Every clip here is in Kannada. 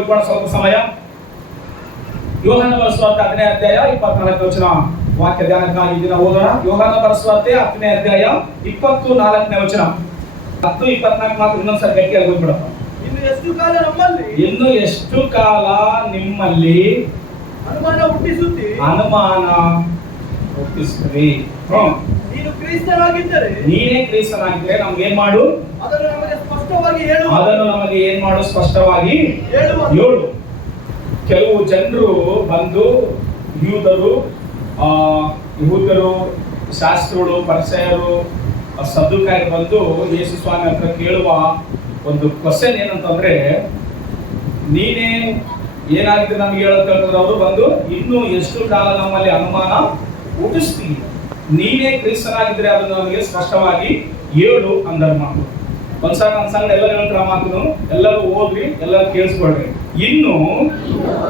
ಓದಿಕೊಳ್ಳೋ ಸ್ವಲ್ಪ ಸಮಯ. ಯೋಹಾನ ಬರೆಸುವಾರ್ತೆ 10ನೇ ಅಧ್ಯಾಯ 24ನೇ ವಚನ ವಾಕ್ಯ ಧ್ಯಾನಕ್ಕಾಗಿ ದಿನ ಓದೋಣ. ಯೋಹಾನ ಬರೆಸುವಾರ್ತೆ 10ನೇ ಅಧ್ಯಾಯ 24ನೇ ವಚನ. 10:24 ಮಾತ್ರ ಇನ್ನೊಂದ್ಸರಿ ಗಟ್ಟಿಯಾಗಿ ಓದ್ಬಿಡಪ್ಪ. ಇನ್ನು ಎಷ್ಟು ಕಾಲ ನಿಮ್ಮಲ್ಲಿ ಅನುಮಾನ ಹುಟ್ಟಿಸುತ್ತೀರಿ. ನೀನು ಕ್ರಿಸ್ತನಾಗಿದ್ದರೆ ನಮ್ಗೆ ಏನ್ ಮಾಡು, ಅದನ್ನು ನಮಗೆ ಏನ್ ಮಾಡು, ಸ್ಪಷ್ಟವಾಗಿ ಹೇಳು. ಕೆಲವು ಜನರು ಬಂದು ಯೂದರು, ಶಾಸ್ತ್ರಗಳು, ಪರಿಸಯರು, ಸದ್ದುಕಾಯರು ಬಂದು ಯೇಸು ಸ್ವಾಮಿ ಹತ್ರ ಕೇಳುವ ಒಂದು ಕ್ವಶನ್ ಏನಂತಂದ್ರೆ, ನೀನೇ ಏನಾಗಿದೆ ನಮ್ಗೆ ಹೇಳೋದು. ಅವರು ಬಂದು ಇನ್ನು ಎಷ್ಟು ಕಾಲ ನಮ್ಮಲ್ಲಿ ಅನುಮಾನ ಹುಟ್ಟಿಸ್ತೀವಿ, ನೀನೇ ಕ್ರಿಸ್ತನಾಗಿದ್ರೆ ಅದನ್ನು ನಮಗೆ ಸ್ಪಷ್ಟವಾಗಿ ಹೇಳು ಅಂದರ್ ಮಾತು. ಒಂದ್ಸಲ ಎಲ್ಲರೂ ಹೇಳ್ತಾರ ಮಾತು, ಎಲ್ಲರೂ ಓದ್ರಿ, ಎಲ್ಲರೂ ಕೇಳಿಸ್ಕೊಳ್ರಿ. ಇನ್ನು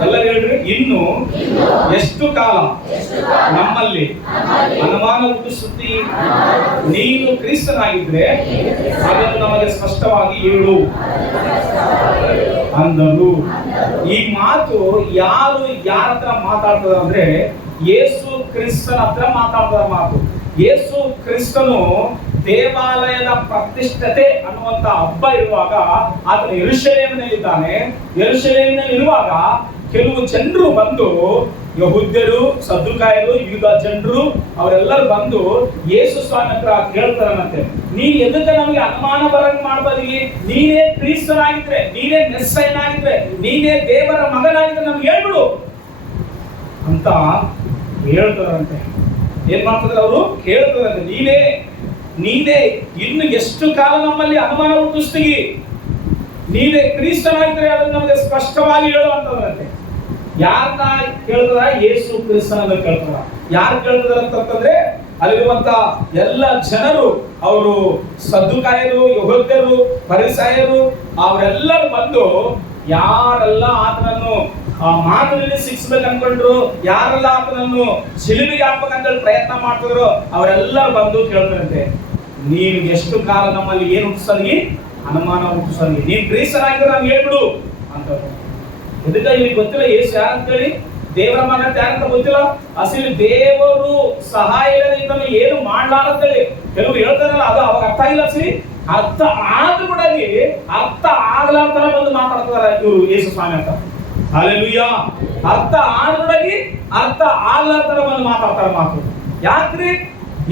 ಎಲ್ಲರೂ ಹೇಳ್ರಿ, ಇನ್ನು ಎಷ್ಟು ಕಾಲ ನಮ್ಮಲ್ಲಿ ಅನುಮಾನ ಹುಟ್ಟಿಸುತ್ತಿ, ನೀನು ಕ್ರಿಸ್ತನಾಗಿದ್ರೆ ಅದನ್ನು ನಮಗೆ ಸ್ಪಷ್ಟವಾಗಿ ಹೇಳು ಅಂದರು. ಈ ಮಾತು ಯಾರು ಯಾರ ಹತ್ರ ಮಾತಾಡ್ತದ ಅಂದ್ರೆ, ಯೇಸು ಕ್ರಿಸ್ತನ ಹತ್ರ ಮಾತಾಡ್ತದ ಮಾತು. ಯೇಸು ಕ್ರಿಸ್ತನು ದೇವಾಲಯದ ಪ್ರತಿಷ್ಠತೆ ಅನ್ನುವಂತ ಹಬ್ಬ ಇರುವಾಗ ಆತನು ಯೆರೂಸಲೇಮಿನಲ್ಲಿದ್ದಾನೆ. ಯೆರೂಸಲೇಮಿನಲ್ಲಿ ಇರುವಾಗ ಕೆಲವು ಜನರು ಬಂದು, ಯಹೂದ್ಯರು, ಸದ್ದುಕಾಯರು, ಯೂದ ಜನರು ಅವರೆಲ್ಲರೂ ಬಂದು ಯೇಸು ಸ್ವಾಮಿ ಹತ್ರ ಕೇಳ್ತಾರಂತೆ, ನೀನ್ ಎದಕ್ಕೆ ನಮಗೆ ಅನುಮಾನ ಬರಂಗ್ ಮಾಡ್ಬಾರ್ದಿ, ನೀನೇ ಕ್ರಿಸ್ತನಾಗಿದ್ರೆ, ನೀನೇ ಮೆಸ್ಸಯನಾಗಿದ್ರೆ, ನೀನೇ ದೇವರ ಮಗನಾಗಿದ್ರೆ ನಮ್ಗೆ ಹೇಳ್ಬಿಡು ಅಂತ ಹೇಳ್ತಾರಂತೆ. ಏನ್ ಮಾಡ್ತಿದ್ರೆ ಅವರು, ಕೇಳ್ತಾರಂತೆ, ನೀನೇ ಇನ್ನು ಎಷ್ಟು ಕಾಲ ನಮ್ಮಲ್ಲಿ ಅನುಮಾನ ಹುಟ್ಟಿಸ್ತೀವಿ, ನೀನೇ ಕ್ರಿಸ್ತನಾಗಿದ್ರೆ ಅದನ್ನು ನಮಗೆ ಸ್ಪಷ್ಟವಾಗಿ ಹೇಳು ಅಂತಂದ್ರಂತೆ. ಯಾರನ್ನ ಕೇಳ್ತಾರ? ಯೇಸು ಕ್ರಿಸ್ತನನ್ನ ಕೇಳ್ತಾರ. ಯಾರು ಕೇಳ್ತಾರ ಅಂತಂದ್ರೆ, ಅಲ್ಲಿರುವಂತ ಎಲ್ಲ ಜನರು, ಅವರು ಸದ್ದುಕಾಯರು, ಯಹೂದ್ಯರು, ಫರಿಸಾಯರು, ಅವರೆಲ್ಲರೂ ಬಂದು ಯಾರೆಲ್ಲ ಆತನನ್ನು ಮಾತಿನಲ್ಲಿ ಶಿಕ್ಷಬೇಕು ಅನ್ಕೊಂಡ್ರು, ಯಾರೆಲ್ಲ ಆತನನ್ನು ಶಿಲುಬೆಗೆ ಹಾಕ್ಬೇಕಂತ ಪ್ರಯತ್ನ ಮಾಡ್ತಿದ್ರು, ಅವರೆಲ್ಲರೂ ಬಂದು ಕೇಳ್ತಾರಂತೆ, ನೀನು ಎಷ್ಟು ಕಾಲ ನಮ್ಮಲ್ಲಿ ಏನು ಹುಟ್ಟಿಸೋದಿ, ಅನುಮಾನ ಹುಟ್ಟಿಸೋದಿ, ನೀನ್ ಕ್ರಿಸ್ತನಾಗಿದ್ರೆ ನಮ್ಗೆ ಹೇಳ್ಬಿಡು ಅಂತ. ಇದಕ್ಕೆ ಇಲ್ಲಿ ಗೊತ್ತಿಲ್ಲ ಯೇಸು ಯಾರಂತೇಳಿ, ದೇವರ ಮಗ ಯಾರಂತ ಗೊತ್ತಿಲ್ಲ. ಅಸಲಿ ದೇವರು ಸಹಾಯ ಇಲ್ಲದೆ ಏನು ಮಾಡ್ಲಾರಂತೇಳಿ ಕೆಲವರು ಹೇಳ್ತಾರಲ್ಲ, ಅದು ಅವಾಗ ಅರ್ಥ ಇಲ್ಲ. ಸರಿ, ಅರ್ಥ ಆದ್ರೂ ಕೂಡ ಅರ್ಥ ಆಗ್ಲಾರ್ತರ ಬಂದು ಮಾತಾಡ್ತಾರ ಇವರು ಯೇಸು ಸ್ವಾಮಿ ಅಂತ. ಹಲ್ಲೆಲೂಯಾ. ಅರ್ಥ ಆದ್ರೊಳಗೆ ಅರ್ಥ ಆಗ್ಲಾರ್ತರ ಬಂದು ಮಾತಾಡ್ತಾರ ಮಾತು. ಯಾಕ್ರಿ?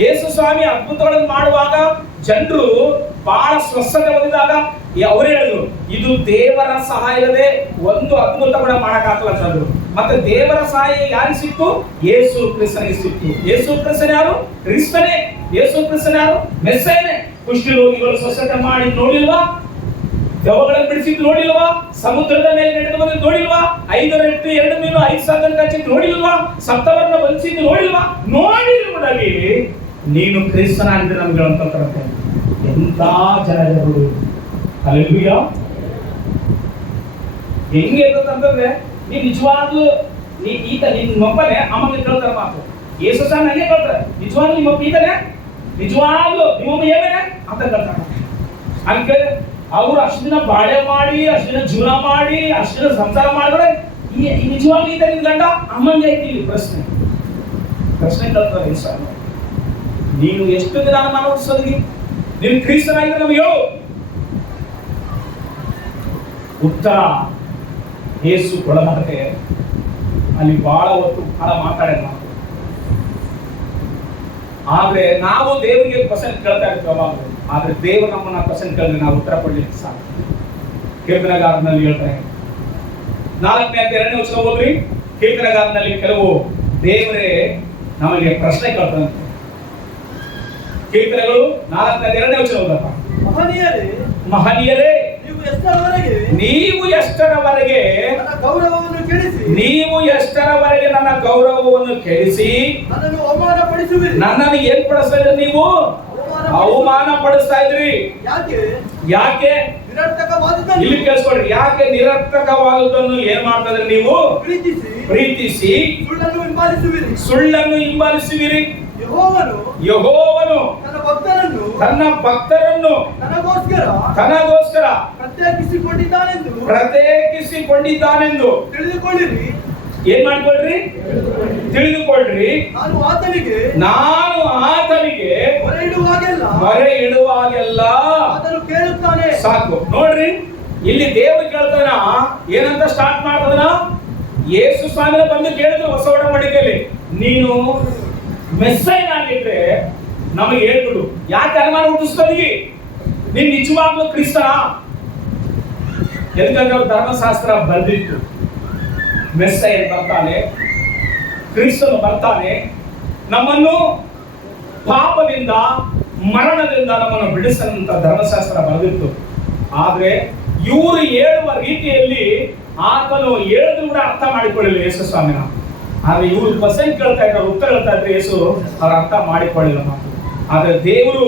ಯೇಸು ಸ್ವಾಮಿ ಅದ್ಭುತಗಳನ್ನು ಮಾಡುವಾಗ ಜನರು ಬಹಳ ಸ್ವಸ್ಥತೆ ಹೊಂದಿದಾಗ ಅವ್ರು ಹೇಳಿದ್ರು, ಇದು ದೇವರ ಸಹಾಯ ಇಲ್ಲದೆ ಒಂದು ಅದ್ಭುತ ಕೂಡ ಮಾಡಕ್ಕಾಗಲ್ಲ ಅಂದ್ರು. ಮತ್ತೆ ದೇವರ ಸಹಾಯ ಯಾರಿಗೆ ಸಿಕ್ತು? ಯೇಸು ಕ್ರಿಸ್ತನಿಗೆ ಸಿಕ್ತು. ಯೇಸು ಕ್ರಿಸ್ತನ ಯಾರು? ಕ್ರಿಸ್ತನೇ. ಯೇಸು ಕ್ರಿಸ್ತನ ಯಾರು? ಮೆಸ್ಸಯನೇ. ಕುಷ್ಠ ರೋಗಿಗಳು ಸ್ವಸ್ಥತೆ ಮಾಡಿ ನೋಡಿಲ್ವಾ? ದೆವ್ವಗಳನ್ನು ಬಿಡಿಸಿದ್ದು ನೋಡಿಲ್ವಾ? ಸಮುದ್ರದ ಮೇಲೆ ನಡೆದು ಬಂದು ನೋಡಿಲ್ವಾ? 5 ರೊಟ್ಟಿ 2 ಮೀನು 5 ಸಾವಿರ ಕಚ್ಚಿದ್ದು ನೋಡಿಲ್ವಾ? ಸತ್ತವರನ್ನ ಬಲಿಸಿದ್ದು ನೋಡಿಲ್ವಾ? ನೋಡಿರುವುದಾಗಿ ನೀನು ಕ್ರಿಸ್ತನಾಗಿದ್ರೆ ನಮ್ಗೆ ಅಂತಂತಾರಂತೆ. ಎಂತ ಜನರು! ಹಲ್ಲೆಲೂಯಾ. ಹೆಂಗೆ ಅಂತಂದ್ರೆ, ನೀ ನಿಜವಾಗ್ಲೂ ಈತ ನಿನ್ನ ಒಬ್ಬನೇ ಅಮ್ಮನ ಕೇಳ್ತಾರ ಮಾತು. ಯೇಸು ಸಹ ನನಗೆ ಕೇಳ್ತಾರೆ, ನಿಜವಾಗ್ಲೂ ನಿಮ್ಮಪ್ಪ ಈತನೇ, ನಿಜವಾಗ್ಲೂ ನಿಮ್ಮಮ್ಮ ಏನೇ ಅಂತ ಕೇಳ್ತಾರೆ. ಹಂಗೆ ಅವ್ರು ಅಷ್ಟು ದಿನ ಬಾಳೆ ಮಾಡಿ, ಅಷ್ಟು ದಿನ ಜೀವನ ಮಾಡಿ, ಅಷ್ಟು ದಿನ ಸಂಸಾರ ಮಾಡಿದ್ರೆ ನಿಜವಾಗ್ಲೂ ಈತ ನಿನ್ ಗಂಡ ಅಮ್ಮಂಗೆ ಐತಿ. ಇಲ್ಲಿ ಪ್ರಶ್ನೆ ಕೇಳ್ತಾರೆ ಯೇಸು, ನೀನು ಎಷ್ಟು ದಿನ ಅನುಮಾನ ಹುಟ್ಟಿಸೋದಿ, ನೀನು ಕ್ರಿಸ್ತನಾಗಿದ್ರೆ ನಮ್ಗೆ ಹೇಳು. ಉತ್ತರ ಯೇಸು ಕೊಡಲಾರದೆ ಅಲ್ಲಿ ಬಹಳ ಹೊತ್ತು ಬಹಳ ಮಾತಾಡೋಣ. ಆದ್ರೆ ನಾವು ದೇವರಿಗೆ ಕ್ವಶನ್ ಕೇಳ್ತಾ ಇರ್ತೀವಿ ಅವಾಗ. ಆದ್ರೆ ದೇವರು ನಮ್ಮನ್ನ ಕ್ವಶನ್ ಕೇಳಿದ್ರೆ ನಾವು ಉತ್ತರ ಕೊಡ್ಲಿಕ್ಕೆ ಸಾಕು. ಕೀರ್ತನೆಗಾರನಲ್ಲಿ ಹೇಳ್ತಾರೆ, 4ನೇ ಅಧ್ಯಾಯ 2ನೇ ವಚನ ಓದ್ರಿ. ಕೀರ್ತನೆಗಾರನಲ್ಲಿ ಕೆಲವು ದೇವರೇ ನಮಗೆ ಪ್ರಶ್ನೆ ಕೇಳ್ತಾರಂತೆ. ಕೀರ್ತನೆಗಳು 4ನೇ ಅಧ್ಯಾಯ 2ನೇ ವಚನ ಓದಪ್ಪ. ಮಹನೀಯರೇ, ನೀವು ಎಷ್ಟರವರೆಗೆ ನನ್ನ ಗೌರವವನ್ನು ಕೆಡಿಸಿ ನನ್ನನ್ನು ಏನ್ ಪಡಿಸ್ತಾ ಇದ್ರಿ? ನೀವು ಅವಮಾನ ಪಡಿಸ್ತಾ ಇದ್ರಿ. ಯಾಕೆ? ಇಲ್ಲಿ ಕೇಳಿಸ್ಕೊಡ್ರಿ. ಯಾಕೆ ನಿರರ್ಥಕವಾದದ್ದನ್ನು ಏನ್ ಮಾಡ್ತಾ ಇದ್ರಿ? ನೀವು ಪ್ರೀತಿಸಿ ಸುಳ್ಳನ್ನು ಹಿಂಬಾಲಿಸುವಿರಿ. ಯೆಹೋವನು ತನ್ನ ಭಕ್ತರನ್ನು ತನಗೋಸ್ಕರ ಪ್ರತ್ಯೇಕಿಸಿಕೊಂಡಿದ್ದಾನೆಂದು ತಿಳಿದುಕೊಳ್ಳಿರಿ. ಏನ್ ಮಾಡ್ಕೊಳ್ರಿ? ತಿಳಿದುಕೊಳ್ಳ್ರಿ. ನಾನು ಆತನಿಗೆ ಮೊರೆ ಇಡುವಾಗೆಲ್ಲ ಆತನು ಕೇಳುತ್ತಾನೆ. ಸಾಕು ನೋಡ್ರಿ, ಇಲ್ಲಿ ದೇವರು ಕೇಳ್ತಾನ. ಏನಂತ ಸ್ಟಾರ್ಟ್ ಮಾಡ್ತದನ? ಯೇಸು ಸ್ವಾಮಿನ ಬಂದು ಕೇಳಿದ್ರು ಹೊಸ ಒಡಂಬಡಿಕೆಯಲ್ಲಿ, ನೀನು ಮೆಸ್ಸೈನಾಗಿದ್ರೆ ನಮಗೆ ಹೇಳ್ಬಿಡು. ಯಾಕೆ ಅನುಮಾನ ಹುಟ್ಟಿಸ್ತೀವಿ? ನೀನ್ ನಿಜವಾಗ್ಲೂ ಕ್ರಿಸ್ತನ? ఎందుకంటే ಅವ್ರ ಧರ್ಮಶಾಸ್ತ್ರ ಬಂದಿತ್ತು, ಮೆಸ್ಸೈ ಬರ್ತಾನೆ, ಕ್ರಿಸ್ತನು ಬರ್ತಾನೆ, ನಮ್ಮನ್ನು ಪಾಪದಿಂದ ಮರಣದಿಂದ ನಮ್ಮನ್ನು ಬಿಡಿಸಂತ ಧರ್ಮಶಾಸ್ತ್ರ ಬರೆದಿತ್ತು. ಆದ್ರೆ ಇವರು ಹೇಳುವ ರೀತಿಯಲ್ಲಿ ಆತನು ಹೇಳಿದ್ರು ಕೂಡ ಅರ್ಥ ಮಾಡಿಕೊಳ್ಳಿಲ್ಲ ಯೇಸು ಸ್ವಾಮಿನ. ಆದ್ರೆ ಇವರು ಕ್ವಶನ್ ಕೇಳ್ತಾ ಇದ್ದಾರೆ, ಉತ್ತರ ಹೇಳ್ತಾ ಇದ್ರೆ ಯೇಸು ಅವ್ರ ಅರ್ಥ ಮಾಡಿಕೊಳ್ಳಿಲ್ಲ ಮಾತು. ಆದ್ರೆ ದೇವರು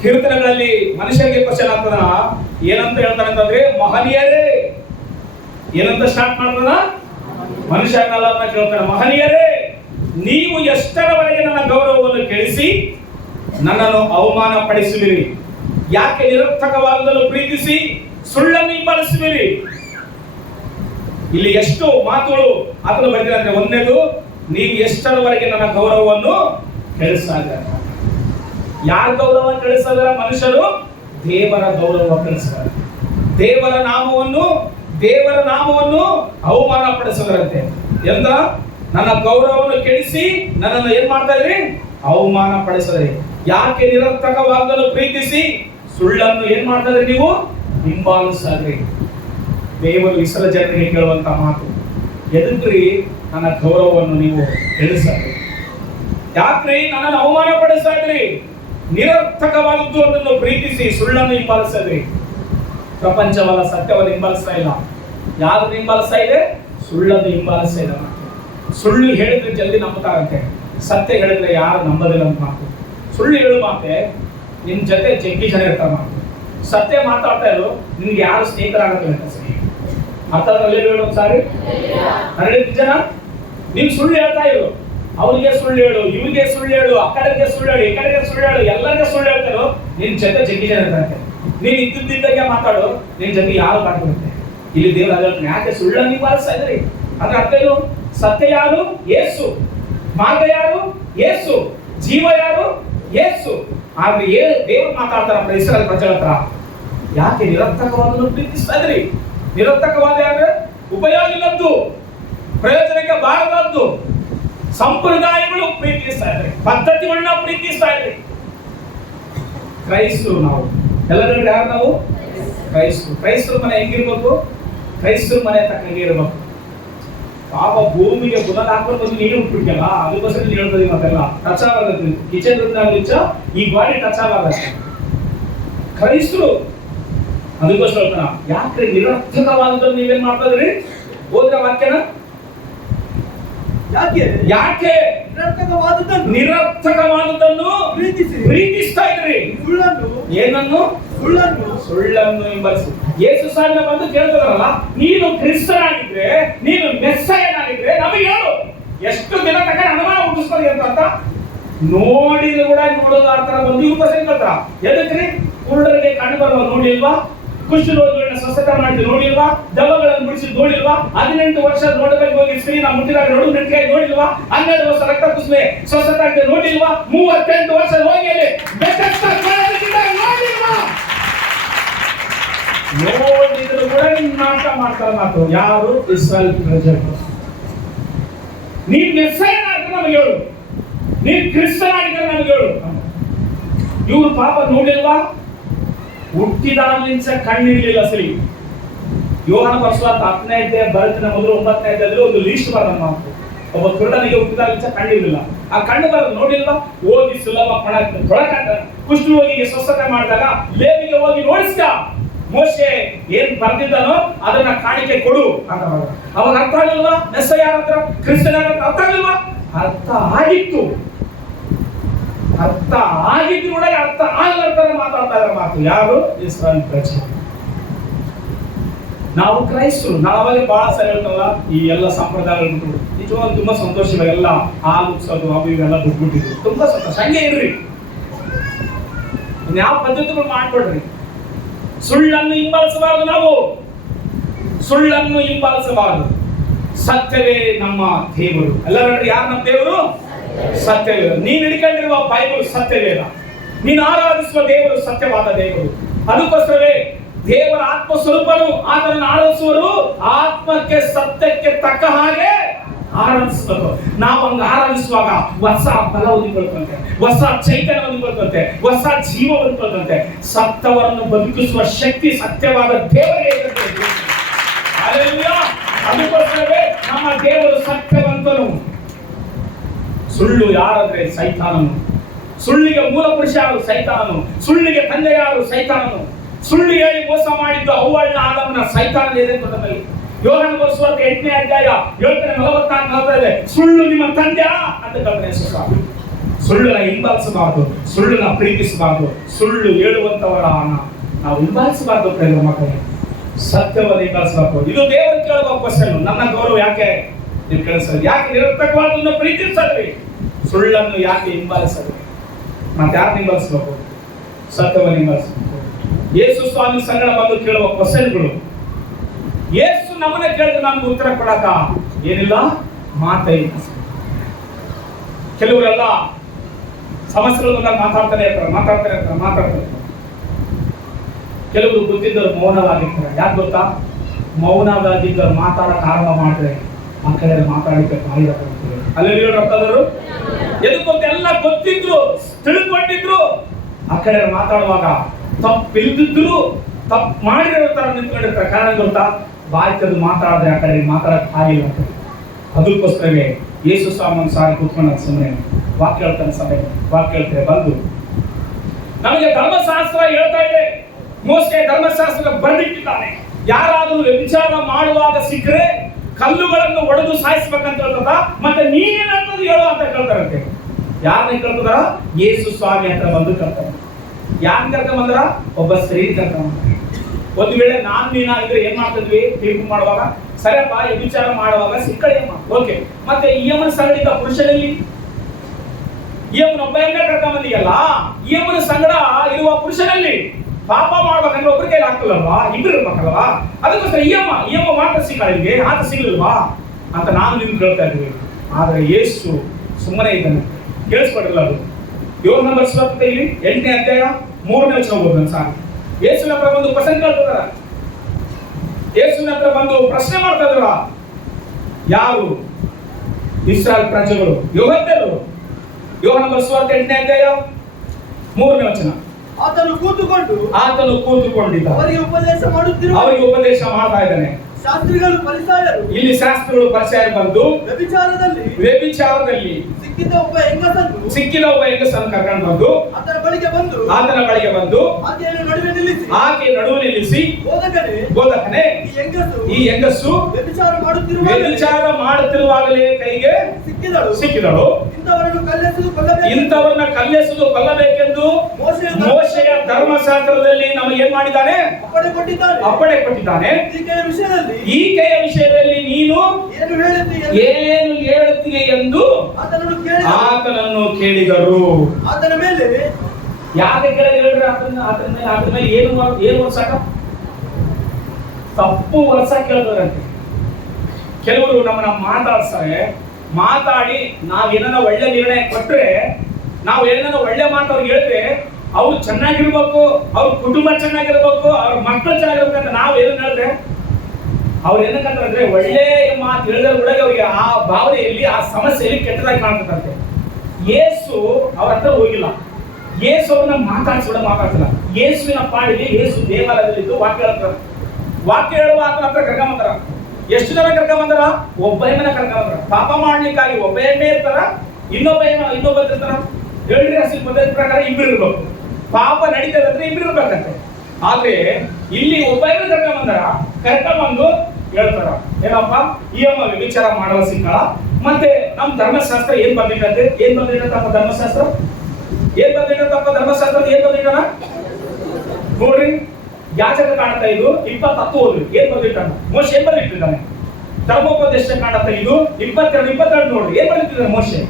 ಕೀರ್ತನೆಗಳಲ್ಲಿ ಮನುಷ್ಯರಿಗೆ ಕ್ವಶನ್ ಆಗ್ತದ, ಏನಂತ ಹೇಳ್ತಾನೆ ಅಂತಂದ್ರೆ, ಮಹನೀಯರೇ. ಏನಂತ ಸ್ಟಾರ್ಟ್ ಮಾಡ್ತದ? ಮನುಷ್ಯರನ್ನೆಲ್ಲ ಕೇಳ್ತಾನೆ, ಮಹನೀಯರೇ, ನೀವು ಎಷ್ಟರವರೆಗೆ ನನ್ನ ಗೌರವವನ್ನು ಕೆಡಿಸಿ ನನ್ನನ್ನು ಅವಮಾನ ಪಡಿಸುವಿರಿ? ಯಾಕೆ ನಿರರ್ಥಕವಾದದನ್ನು ಪ್ರೀತಿಸಿ ಸುಳ್ಳನ್ನು ಹಿಂಬಾಲಿಸುವಿರಿ? ಇಲ್ಲಿ ಎಷ್ಟು ಮಾತುಗಳು ಆತನು ಬರೆದಿದ್ದಾರೆ ಅಂದ್ರೆ, ಒಂದನೇದು, ನೀವು ಎಷ್ಟರವರೆಗೆ ನನ್ನ ಗೌರವವನ್ನು ಕೆಡಿಸಾಗ. ಯಾರ ಗೌರವ ಕೆಡಿಸಿದಾರ ಮನುಷ್ಯರು? ದೇವರ ಗೌರವ ಕೆಡಿಸಿದ್ದಾರೆ. ದೇವರ ನಾಮವನ್ನು ಅವಮಾನ ಪಡಿಸಿದ್ರಂತೆ. ಎಂದ ನನ್ನ ಗೌರವವನ್ನು ಕೆಡಿಸಿ ನನ್ನನ್ನು ಏನ್ ಮಾಡ್ತಾ ಇದ್ರಿ? ಅವಮಾನ ಪಡಿಸಿದ್ರಿ. ಯಾಕೆ ನಿರರ್ಥಕವಾದನ್ನು ಪ್ರೀತಿಸಿ ಸುಳ್ಳನ್ನು ಏನ್ ಮಾಡ್ತಾ ಇದ್ರಿ? ನೀವು ಹಿಂಬಾಲಿಸಿದ್ರಿ. ದೇವರು ಇಸ್ರಾಯೇಲ್ ಜನರಿಗೆ ಕೇಳುವಂತ ಮಾತು, ಎದುಕ್ರಿ ನನ್ನ ಗೌರವವನ್ನು ನೀವು ಕೆಡಿಸಿದ್ರಿ? ಯಾಕ್ರಿ ನನ್ನನ್ನು ಅವಮಾನ ಪಡಿಸ್ತಾ ಇದ್ರಿ? ನಿರರ್ಥಕವಾದದ್ದು ಅದನ್ನು ಪ್ರೀತಿಸಿ ಸುಳ್ಳನ್ನು ಹಿಂಬಾಲಿಸಿದ್ರಿ. ಪ್ರಪಂಚವಲ್ಲ ಸತ್ಯವನ್ನು ಹಿಂಬಾಲಿಸ್ತಾ ಇಲ್ಲ. ಯಾರು ಹಿಂಬಾಲಿಸ್ತಾ ಇದೆ? ಸುಳ್ಳನ್ನು ಹಿಂಬಾಲಿಸ್ತಾ ಇದೆ. ಸುಳ್ಳು ಹೇಳಿದ್ರೆ ಜಲ್ದಿ ನಂಬುತ್ತಾರಂತೆ, ಸತ್ಯ ಹೇಳಿದ್ರೆ ಯಾರು ನಂಬೋದಿಲ್ಲ ಅಂತ ಮಾತು. ಸುಳ್ಳು ಹೇಳು ಮಾತೆ ನಿಮ್ ಜೊತೆ ಜಗ್ಗಿ ಜನ ಇರ್ತಾರೆ ಮಾತು. ಸತ್ಯ ಮಾತಾಡ್ತಾ ಇರೋ ನಿಮ್ಗೆ ಯಾರು ಸ್ನೇಹಿತರಾಗಲ್ಲ. ಸರಿ ಅರ್ಥ ಹೇಳು ಸಾರಿ ಹರಡಿದ ಜನ ನೀವು ಸುಳ್ಳು ಹೇಳ್ತಾ ಇರೋ, ಅವ್ರಿಗೆ ಸುಳ್ಳು ಹೇಳು, ಇವ್ರಿಗೆ ಸುಳ್ಳು ಹೇಳು, ಆ ಕಡೆಗೆ ಸುಳ್ಳು ಹೇಳು, ಈ ಕಡೆಗೆ ಸುಳ್ಳು ಹೇಳು, ಎಲ್ಲರಿಗೆ ಸುಳ್ಳು ಹೇಳ್ತಾರೋ ನಿನ್ ಜೊತೆ ಜಗ್ಗಿ ಜನ ಇರ್ತಾರೆ. ನೀನ್ ಇದ್ದಿದ್ದಂಗೆ ಮಾತಾಡು, ನಿನ್ ಜೊತೆ ಯಾರು ಮಾಡ್ಕೊಳುತ್ತೆ. ಇಲ್ಲಿ ದೇವರ ಯಾಕೆ ಸುಳ್ಳನ್ನು ನಿವಾರಿಸ್ತಾ ಇದ್ರಿ? ಅದ್ರ ಅರ್ಥ ಏನು? ಸತ್ಯ ಯಾರು? ಯೇಸು. ಮಾರ್ಗ ಯಾರು? ಯೇಸು. ಜೀವ ಯಾರು? ಯೇಸು. ಆದ್ರೆ ದೇವರು ಮಾತಾಡ್ತಾರ ಇಸ್ರಾಯೇಲ್ ಪ್ರಜೆಗಳ ಹತ್ರ, ಯಾಕೆ ನಿರರ್ಥಕವಾದನ್ನು ಪ್ರೀತಿಸ್ತಾ ಇದ್ರಿ? ನಿರರ್ಥಕವಾದ ಅಂದ್ರೆ ಉಪಯೋಗ ಇಲ್ಲದ್ದು, ಪ್ರಯೋಜನಕ್ಕೆ ಬಾರದದ್ದು ಸಂಪ್ರದಾಯಗಳು ಪ್ರೀತಿಸ್ತಾ ಇದ್ರಿ, ಪದ್ಧತಿಗಳನ್ನ ಪ್ರೀತಿಸ್ತಾ ಇದ್ರಿ. ಕ್ರೈಸ್ತರು ನಾವು ಎಲ್ಲರೂ ಯಾರು? ನಾವು ಕ್ರೈಸ್ತರು ಮನೆ ಹೆಂಗಿರ್ಬೇಕು? ಕ್ರೈಸ್ತರು ಮನೆ ತಕ್ಕಂಗೆ ಇರ್ಬೇಕು. ಪಾಪ ಭೂಮಿಗೆ ಬುನದ ಹಾಕೊಂಡು ನೀರು ಉಟ್ಬಿಡ್ತಲ್ಲ, ಅದಕ್ಕೋಸ್ಕರ ಹೇಳ್ತದೆ ಮತ್ತೆಲ್ಲ ಟಚ್ ಆಗತ್ತೆ. ಕಿಚನ್ ಈ ಬಾಡಿ ಟಚ್ ಆಗತ್ತೆ. ಕ್ರೈಸ್ತರು ಅದಕ್ಕೋಸ್ಕರ ಹೇಳ್ತಾನ, ಯಾಕೆ ನಿರರ್ಥಕವಾದದ್ದನ್ನು ನೀವೇನ್ ಮಾಡ್ತಾ ಇದ್ರಿ? ಹೋದ್ರ ವಾಕ್ಯನ ಯಾಕೆ ನಿರರ್ಥಕವಾದದ್ದನ್ನು ಪ್ರೀತಿಸ್ತಾ ಇದ್ರಿ? ಏನನ್ನು? ಸುಳ್ಳನ್ನು ಹಿಂಬಾಲಿಸಿ. ಯೇಸು ಸ್ವಾಮಿನ ಬಂದು ಕೇಳ್ತಾರಲ್ಲ, ನೀನು ಕ್ರಿಸ್ತನಾಗಿದ್ರೆ, ನೀನು ಮೆಸ್ಸಯನಾಗಿದ್ರೆ ನಮಗೆ ಹೇಳು. ಎಷ್ಟು ದಿನ ತನಕ ಅನುಮಾನ ಹುಟ್ಟಿಸ್ತಾರೆ ಅಂತ ನೋಡಿದ್ರು ಕೂಡ ನೋಡೋದು ಆ ತರ ಒಂದು ಉಪಸಂಕಲ್ತ. ಎದಕ್ರಿ? ಕುರುಡರಿಗೆ ಕಣ್ಣು ಬರುವ ನೋಡಿಲ್ವಾ? ಕುಷ್ಠರೋಗಿಗಳನ್ನ ಸ್ವಸ್ಥತೆ ಮಾಡಿದ್ದು ನೋಡಿಲ್ವಾ? ದೆವ್ವಗಳನ್ನು ಬಿಡಿಸಿದ್ದು ನೋಡಿಲ್ವಾ? 18 ವರ್ಷ ನೋಡಬೇಕು ಹೋಗಿ ಸ್ತ್ರೀ ನಾವು ಮುಟ್ಟಿದಾಗ ನೋಡು ನೆಟ್ಟಿಗೆ ನೋಡಿಲ್ವಾ? 12 ವರ್ಷ ರಕ್ತ ಕುಸಿಮೆ ಸ್ವಸ್ಥತೆ ಆಗಿದೆ ನೋಡಿಲ್ವಾ? 38 ವರ್ಷ ಹೋಗಿ ನೋಡಿದ್ರು ಕೂಡ ನಾಟಕ ಮಾಡ್ತಾರೆ ಮಾತು. ಯಾರು? ಇಸ್ರಾಯೇಲ್ ಪ್ರಜೆಗಳು. ನೀನ್ ಮೆಸ್ಸಯನಾಗಿದ್ರೆ ನಮಗೆ ಹೇಳು, ನೀನ್ ಕ್ರಿಸ್ತನಾಗಿದ್ರೆ ನಮಗೆ ಹೇಳು. ಇವ್ರು ಪಾಪ ನೋಡಿಲ್ವಾ? ಹುಟ್ಟಿದಾಗಲಿಂದ ಕಣ್ಣಿರ್ಲಿಲ್ಲ. ಸರಿ, ಯೋಹಾನ ಬರೆಸುವಂತ 10ನೇ ಅಧ್ಯಾಯ ಬರೆದಿನ ಮೊದಲು 9ನೇ ಅಧ್ಯಾಯದಲ್ಲಿ ಒಂದು ಲೀಸ್ಟ್ ಬರೋಣ. ಒಬ್ಬ ಕುರುಡನಿಗೆ ಹುಟ್ಟಿದಾಗಲಿಂದ ಕಣ್ಣಿರ್ಲಿಲ್ಲ. ಆ ಕಣ್ಣು ಬರೋದು ನೋಡಿಲ್ವಾ? ಹೋಗಿ ಸುಲಭ ತೊಳಕಂಡ ಕುಷ್ಠರೋಗಿಗೆ ಸ್ವಸ್ಥತೆ ಮಾಡಿದಾಗ ಲೇವಿಗೆ ಹೋಗಿ ನೋಡಿಸ್ಕ, ಮೋಶೆ ಏನ್ ಬರ್ದಿದ್ದಾನೋ ಅದನ್ನ ಕಾಣಿಕೆ ಕೊಡು ಅಂತ. ಅವಾಗ ಅರ್ಥ ಆಗಲ್ವಾ? ಮೆಸ್ಸಯ್ಯ ಯಾರ ಹತ್ರ, ಕ್ರಿಸ್ತನ ಅರ್ಥ ಆಗಲ್ವಾ? ಅರ್ಥ ಆಗಿತ್ತು. ಅರ್ಥ ಆಗಿದ್ರು ಕೂಡ ಅರ್ಥ ಆಗಲಾರ್ದ ಮಾತಾಡ್ತಾ ಇದ್ದಾರೆ ಮಾತು. ಯಾರು? ಇಸ್ರಾಯೇಲ್ ಪ್ರಜೆ. ನಾವು ಕ್ರೈಸ್ತರು. ನಾವಾಗ ಬಹಳ ಸರಿ ಹೇಳ್ತಾವಲ್ಲ, ಈ ಎಲ್ಲ ಸಂಪ್ರದಾಯಗಳು ನಿಜವಾಗ ತುಂಬಾ ಸಂತೋಷ. ಎಲ್ಲ ಹಾಲು ಉತ್ಸವ ಅವು ಇವೆಲ್ಲ ಬಿಟ್ಬಿಟ್ಟಿದ್ರು. ತುಂಬಾ ಸಂತೋಷ. ಹಂಗೆ ಇರ್ರಿ. ಯಾವ ಪದ್ಧತಿಗಳು ಮಾಡ್ಕೊಡ್ರಿ. ಸುಳ್ಳನ್ನು ಹಿಂಬಾಲಿಸಬಾರದು, ನಾವು ಸುಳ್ಳನ್ನು ಹಿಂಬಾಲಿಸಬಾರದು. ಸತ್ಯವೇ ನಮ್ಮ ದೇವರು. ಎಲ್ಲರೂ ಯಾರು ನಮ್ಮ ದೇವರು? ಸತ್ಯವೇದ. ನೀನು ಹಿಡ್ಕೊಂಡಿರುವ ಬೈಬಲ್ ಸತ್ಯವೇದ. ನೀನು ಆರಾಧಿಸುವ ದೇವರು ಸತ್ಯವಾದ ದೇವರು. ಅದಕ್ಕೋಸ್ಕರವೇ ದೇವರ ಆತ್ಮ ಸ್ವರೂಪನು ಆತನನ್ನು ಆರಾಧಿಸುವರು ಆತ್ಮಕ್ಕೆ ಸತ್ಯಕ್ಕೆ ತಕ್ಕ ಹಾಗೆ ಆರಾಧಿಸಬೇಕು. ನಾವು ಹಂಗ ಆರಾಧಿಸುವಾಗ ಹೊಸ ಬಲ ಹೊಂದಿಕೊಳ್ತಂತೆ, ಹೊಸ ಚೈತನ್ಯ ಹೊಂದಿಕೊಳ್ತಂತೆ, ಹೊಸ ಜೀವ ಹೊಂದಿಕೊಳ್ತಂತೆ. ಸತ್ತವರನ್ನು ಬದುಕಿಸುವ ಶಕ್ತಿ ಸತ್ಯವಾದ ದೇವರಿಗೆ ಇರುತ್ತೆ. ಹಲ್ಲೆಲೂಯಾ. ಅದಕ್ಕೋಸ್ಕರವೇ ನಮ್ಮ ದೇವರು ಸತ್ಯವಂತನು. ಸುಳ್ಳು ಯಾರಂದ್ರೆ ಸೈತಾನನು. ಸುಳ್ಳಿಗೆ ಮೂಲ ಪುರುಷ ಯಾರು? ಸೈತಾನನು. ಸುಳ್ಳಿಗೆ ತಂದೆ ಯಾರು? ಸೈತಾನನು. ಸುಳ್ಳು ಹೇಳಿ ಮೋಸ ಮಾಡಿದ್ದು ಅವ್ವಳನ್ನ ಆದಮನ ಸೈತಾನದ ಎದುರಲ್ಲಿ. ಯೋಹಾನ ಸುವಾರ್ತೆ 8ನೇ ಅಧ್ಯಾಯ 7:44 ಸುಳ್ಳು ನಿಮ್ಮ ತಂದೆ ಅಂತ ಕಲ್ಪನೆ. ಸುಳ್ಳನ್ನ ಹಿಂಬಾಲಿಸಬಾರದು, ಸುಳ್ಳನ್ನ ಪ್ರೀತಿಸಬಾರದು, ಸುಳ್ಳು ಹೇಳುವಂತವರ ನಾವು ಹಿಂಬಾಲಿಸಬಾರದು. ಮಕ್ಕಳೇ, ಸತ್ಯವನ್ನು ಹಿಂಬಾಲಿಸಬೇಕು. ಇದು ದೇವರು ಕೇಳುವ ಕ್ವಶನ್. ನನ್ನ ಗೌರವ ಯಾಕೆ ನೀವು ಕೇಳಿಸೋದು? ಯಾಕೆ ನಿರರ್ಥಕವಾದನ್ನು ಪ್ರೀತಿಸಲ್ರಿ? ಸುಳ್ಳನ್ನು ಯಾಕೆ ಹಿಂಬಾಲಿಸಲ್ರಿ? ಮತ್ತೆ ಯಾರು ಹಿಂಬಾಲಿಸಬೇಕು? ಸತ್ಯವನ್ನು ಹಿಂಬಾಲಿಸಬೇಕು. ಯೇಸು ಸ್ವಾಮಿ ಸಂಗಡ ಬಂದು ಕೇಳುವ ಕ್ವಶನ್ಗಳು. ಯೇಸು ನಮ್ಮನ್ನ ಕೇಳಿದ್ರೆ ನಮ್ಗೆ ಉತ್ತರ ಕೊಡಕ ಏನಿಲ್ಲ, ಮಾತೇ ಇಲ್ಲ. ಕೆಲವರೆಲ್ಲ ಸಮಸ್ಯೆಗಳು ಬಂದಾಗ ಮಾತಾಡ್ತಾನೆ ಇರ್ತಾರೆ. ಕೆಲವರು ಗೊತ್ತಿದ್ದವರು ಮೌನವಾಗಿರ್ತಾರೆ. ಯಾಕೆ ಗೊತ್ತಾ? ಮೌನವಾಗಿದ್ದವ್ರು ಮಾತಾಡಕ್ಕೆ ಆರಂಭ ಮಾಡಿದ್ರೆ ಆ ಕಡೆ ಮಾತಾಡಲಿಕ್ಕೆ ಬಾಯಿ ಹಾಕ್ತಾರೆ. ಅಲ್ಲಿ ರಕ್ತದರು ಎದಕ್ಕೆ ಗೊತ್ತ? ಎಲ್ಲ ಗೊತ್ತಿದ್ರು, ತಿಳ್ಕೊಂಡಿದ್ರು, ಆ ಕಡೆ ಮಾತಾಡುವಾಗ ತಪ್ಪಿಲ್ದಿದ್ರು ತಪ್ಪು ಮಾಡಿರೋ ತರ ನಿಂತ್ಕೊಂಡಿರ್ತಾರೆ. ಕಾರಣ ಗೊತ್ತಾ? ಬಾಯಿ ತೆಗೆದು ಮಾತಾಡಿದ್ರೆ ಆ ಕಡೆ ಮಾತಾಡಕ್ಕೆ ಆಗಿಲ್ಲ ಅಂತ. ಅದಕ್ಕೋಸ್ಕರವೇ ಯೇಸು ಸ್ವಾಮಿ ಸಾರಿ ಕೂತ್ಕೊಂಡ ಸುಮ್ಮನೆ ವಾಕ್ಯ ಹೇಳ್ತಾನೆ. ಸಭೆ ವಾಕ್ಯ ಹೇಳ್ತಾರೆ. ಬಂದು ನಮಗೆ ಧರ್ಮಶಾಸ್ತ್ರ ಹೇಳ್ತಾ ಇದೆ, ಮೋಸೆ ಧರ್ಮಶಾಸ್ತ್ರ ಬರೆದಿಟ್ಟಿದ್ದಾನೆ. ಯಾರಾದರೂ ವಿಚಾರ ಮಾಡುವಾಗ ಸಿಕ್ಕರೆ ಕಲ್ಲುಗಳನ್ನು ಒಡೆದು ಸಾಯಿಸ್ಬೇಕಂತ ಹೇಳ್ತದ. ಮತ್ತೆ ನೀನೇನಂತದ್ದು ಹೇಳು ಅಂತ ಕೇಳ್ತಾರಂತೆ. ಯಾರನ್ನ ಕೇಳ್ತದಾರ? ಯೇಸು ಸ್ವಾಮಿ ಹತ್ರ ಬಂದು ಕೇಳ್ತಾರೆ. ಯಾರನ್ನ ಕರ್ಕೊಂಡ್ ಬಂದ್ರ? ಒಬ್ಬ ಸ್ತ್ರೀ ಕರ್ಕೊಂಡ್ ಬಂದ. ಒಂದು ವೇಳೆ ನಾನು ನೀನಾಗಿದ್ರೆ ಏನ್ ಮಾಡ್ತಿದ್ವಿ? ತೀರ್ಪು ಮಾಡುವಾಗ ಸರಿಯಪ್ಪ ವಿಚಾರ ಮಾಡುವಾಗ ಸಿಕ್ಕಳೆ ಓಕೆ. ಮತ್ತೆ ಯಮನ ಸಂಗಡಿದ ಪುರುಷನಲ್ಲಿ ಯಮನ ಒಬ್ಬ ಹೆಂಗ ಕರ್ಕೊಂಡ್ ಬಂದಿಯಲ್ಲ, ಯಮನ ಸಂಗಡ ಇರುವ ಪುರುಷನಲ್ಲಿ ಪಾಪ ಮಾಡ್ಬೇಕಂದ್ರೆ ಒಬ್ರ ಕೈಲಿ ಆಗ್ತದಲ್ವಾ? ಇಬ್ರು ಇರ್ಬೇಕಲ್ವಾ? ಅದಕ್ಕೋಸ್ಕರ ಯಮ ಮಾತ್ರ ಸಿಕ್ಕಳಿಗೆ ಆತ ಸಿಗ್ಲಿಲ್ವಾ ಅಂತ ನಾನು ನಿಮ್ಗೆ ಕೇಳ್ತಾ ಇದ್ವಿ. ಆದ್ರೆ ಯೇಸು ಸುಮ್ಮನೆ ಇದ್ದಾನೆ. ಕೇಳಿಸ್ಕೊಡ್ರಲ್ಲ. ಅದು ಯೋಹಾನ ಸುವಾರ್ತೆ 8ನೇ ಅಧ್ಯಾಯ 3ನೇ ವಚನ ಓದೋಣ ಸಾಕು. ಯೇಸುವಿನ ಹತ್ರ ಬಂದು ಪ್ರಶ್ನೆ ಕೇಳ್ತಿದಾರ. ಯೇಸುವಿನ ಹತ್ರ ಬಂದು ಪ್ರಶ್ನೆ ಮಾಡ್ತಾ ಇದ್ರ. ಯಾರು? ಇಸ್ರಾಯೇಲ್ ಪ್ರಜೆಗಳು, ಯೆಹೂದ್ಯರು. ಯೋಹಾನ ಸುವಾರ್ತೆ 8ನೇ ಅಧ್ಯಾಯ 3ನೇ ವಚನ. ಆತನು ಕೂತುಕೊಂಡಿದ್ದ ಅವರಿಗೆ ಉಪದೇಶ ಮಾಡ್ತಾ ಇದ್ದಾನೆ. ಶಾಸ್ತ್ರಿಗಳು ಫರಿಸಾಯರು, ಇಲ್ಲಿ ಶಾಸ್ತ್ರಿಗಳು ಪರಿಚಯ ಬಂದು ವ್ಯಭಿಚಾರದಲ್ಲಿ ಸಿಕ್ಕಿದ ಒಬ್ಬ ಹೆಂಗಸನ್ನು ಕರ್ಕೊಂಡು ಬಂದು ಆತನ ಬಳಿಗೆ ಬಂದು ಆಕೆ ನಡುವೆ ನಿಲ್ಲಿಸಿ ಬೋಧಕನೇ, ಈ ಹೆಂಗಸು ವ್ಯಭಿಚಾರ ಮಾಡುತ್ತಿರುವಾಗಲೇ ಕೈಗೆ ಸಿಕ್ಕಿದಳು. ಇಂಥವರನ್ನ ಕಲ್ಲೆಸೆದು ಕೊಲ್ಲಬೇಕೆಂದು ಮೋಶೆಯ ಧರ್ಮಶಾಸ್ತ್ರದಲ್ಲಿ ನಮಗೆ ಏನ್ ಮಾಡಿದ್ದಾನೆ? ಅಪ್ಪಣೆ ಕೊಟ್ಟಿದ್ದಾನೆ. ಈಕೆಯ ವಿಷಯದಲ್ಲಿ ನೀನು ಏನು ಹೇಳುತ್ತೀಯ ಎಂದು ಆತನನ್ನು ಕೇಳಿದರು. ಆತನ ಮೇಲೆ ಯಾಕೆ ಕೇಳಿದ್ರೆ ಆತನ ಮೇಲೆ ಏನು ವರ್ಷ ತಪ್ಪು ವರ್ಷ ಕೇಳಿದ್ರಂತೆ. ಕೆಲವರು ನಮ್ಮನ್ನ ಮಾತಾಡ್ತಾರೆ. ಮಾತಾಡಿ ನಾವೇನ ಒಳ್ಳೆ ನಿರ್ಣಯ ಕೊಟ್ರೆ, ನಾವು ಏನಾರ ಒಳ್ಳೆ ಮಾತು ಅವ್ರಿಗೆ ಹೇಳಿದ್ರೆ ಅವ್ರು ಚೆನ್ನಾಗಿರ್ಬೇಕು, ಅವ್ರ ಕುಟುಂಬ ಚೆನ್ನಾಗಿರ್ಬೇಕು, ಅವ್ರ ಮಕ್ಕಳು ಚೆನ್ನಾಗಿರ್ಬೇಕು ಅಂತ ನಾವು ಏನು ಹೇಳಿದ್ರೆ ಅವ್ರು ಏನಕ್ಕಂದ್ರೆ ಒಳ್ಳೆ ಮಾತು ಹೇಳಿದ್ರೆ ಕೂಡ ಅವ್ರಿಗೆ ಆ ಭಾವನೆಯಲ್ಲಿ ಆ ಸಮಸ್ಯೆಯಲ್ಲಿ ಕೆಟ್ಟದಾಗಿ ಕಾಣ್ತದಂತೆ. ಯೇಸು ಅವ್ರ ಹತ್ರ ಹೋಗಿಲ್ಲ. ಯೇಸು ಅವ್ರನ್ನ ಮಾತಾಡ್ತಿಲ್ಲ. ಯೇಸುವಿನ ಪಾಡಿಗೆ ಯೇಸು ದೇವಾಲಯದಲ್ಲಿದ್ದು ವಾಕ್ಯ ಹೇಳ್ತಾರೆ. ವಾಕ್ಯ ಹೇಳುವ ಆತನ ಹತ್ರ ಕರ್ಕೊಂಬಂದಾರ. ಎಷ್ಟು ಜನ ಕರ್ಕೊಂಬಂದಾರ? ಒಬ್ಬ ಹೆಣ್ಣನ ಕರ್ಕೊಂಬಂದಾರ. ಪಾಪ ಮಾಡ್ಲಿಕ್ಕಾಗಿ ಒಬ್ಬ ಹೆಣ್ಣೆ ಇರ್ತಾರ, ಇನ್ನೊಬ್ಬ ಇರ್ತಾರ. ಹೇಳ್ರಿ ಅಸಲಿ ಪದ್ಧತಿ ಪ್ರಕಾರ ಇಬ್ರು ಇರ್ಬೇಕು. ಪಾಪ ನಡೀತದಂದ್ರೆ ಇಬ್ರು ಇರ್ಬೇಕಂತೆ. ಆದ್ರೆ ಇಲ್ಲಿ ಒಬ್ಬ ಹೆಣ್ಣು ಕರ್ಕೊಂಬಂದು ಹೇಳ್ತಾರ, ಏನಪ್ಪ ಈ ಅಮ್ಮ ವಿಚಾರ ಮಾಡೋ ಸಿಕ್ಕಳ. ಮತ್ತೆ ನಮ್ ಧರ್ಮಶಾಸ್ತ್ರ ಏನ್ ಬಂದಿಟ್ಟಂತಪ್ಪ ಧರ್ಮಶಾಸ್ತ್ರ ಏನ್ ಬಂದಿಟ್ಟನ ನೋಡ್ರಿ. ಯಾಚಕ ಕಾಣುತ್ತಾ ಇದು 20 ಓದ್ರಿ. ಏನ್ ಬಂದಿಟ್ಟಾನ? ಮೋಶೆ ಏನ್ ಬಂದಿಟ್ಟಿದ್ದಾನೆ? ಧರ್ಮೋಪದೇಶ ಕಾಣುತ್ತಾ ಇದು 22 ನೋಡ್ರಿ. ಏನ್ ಬಂದಿಟ್ಟಿದ್ದಾನೆ ಮೋಶೆ?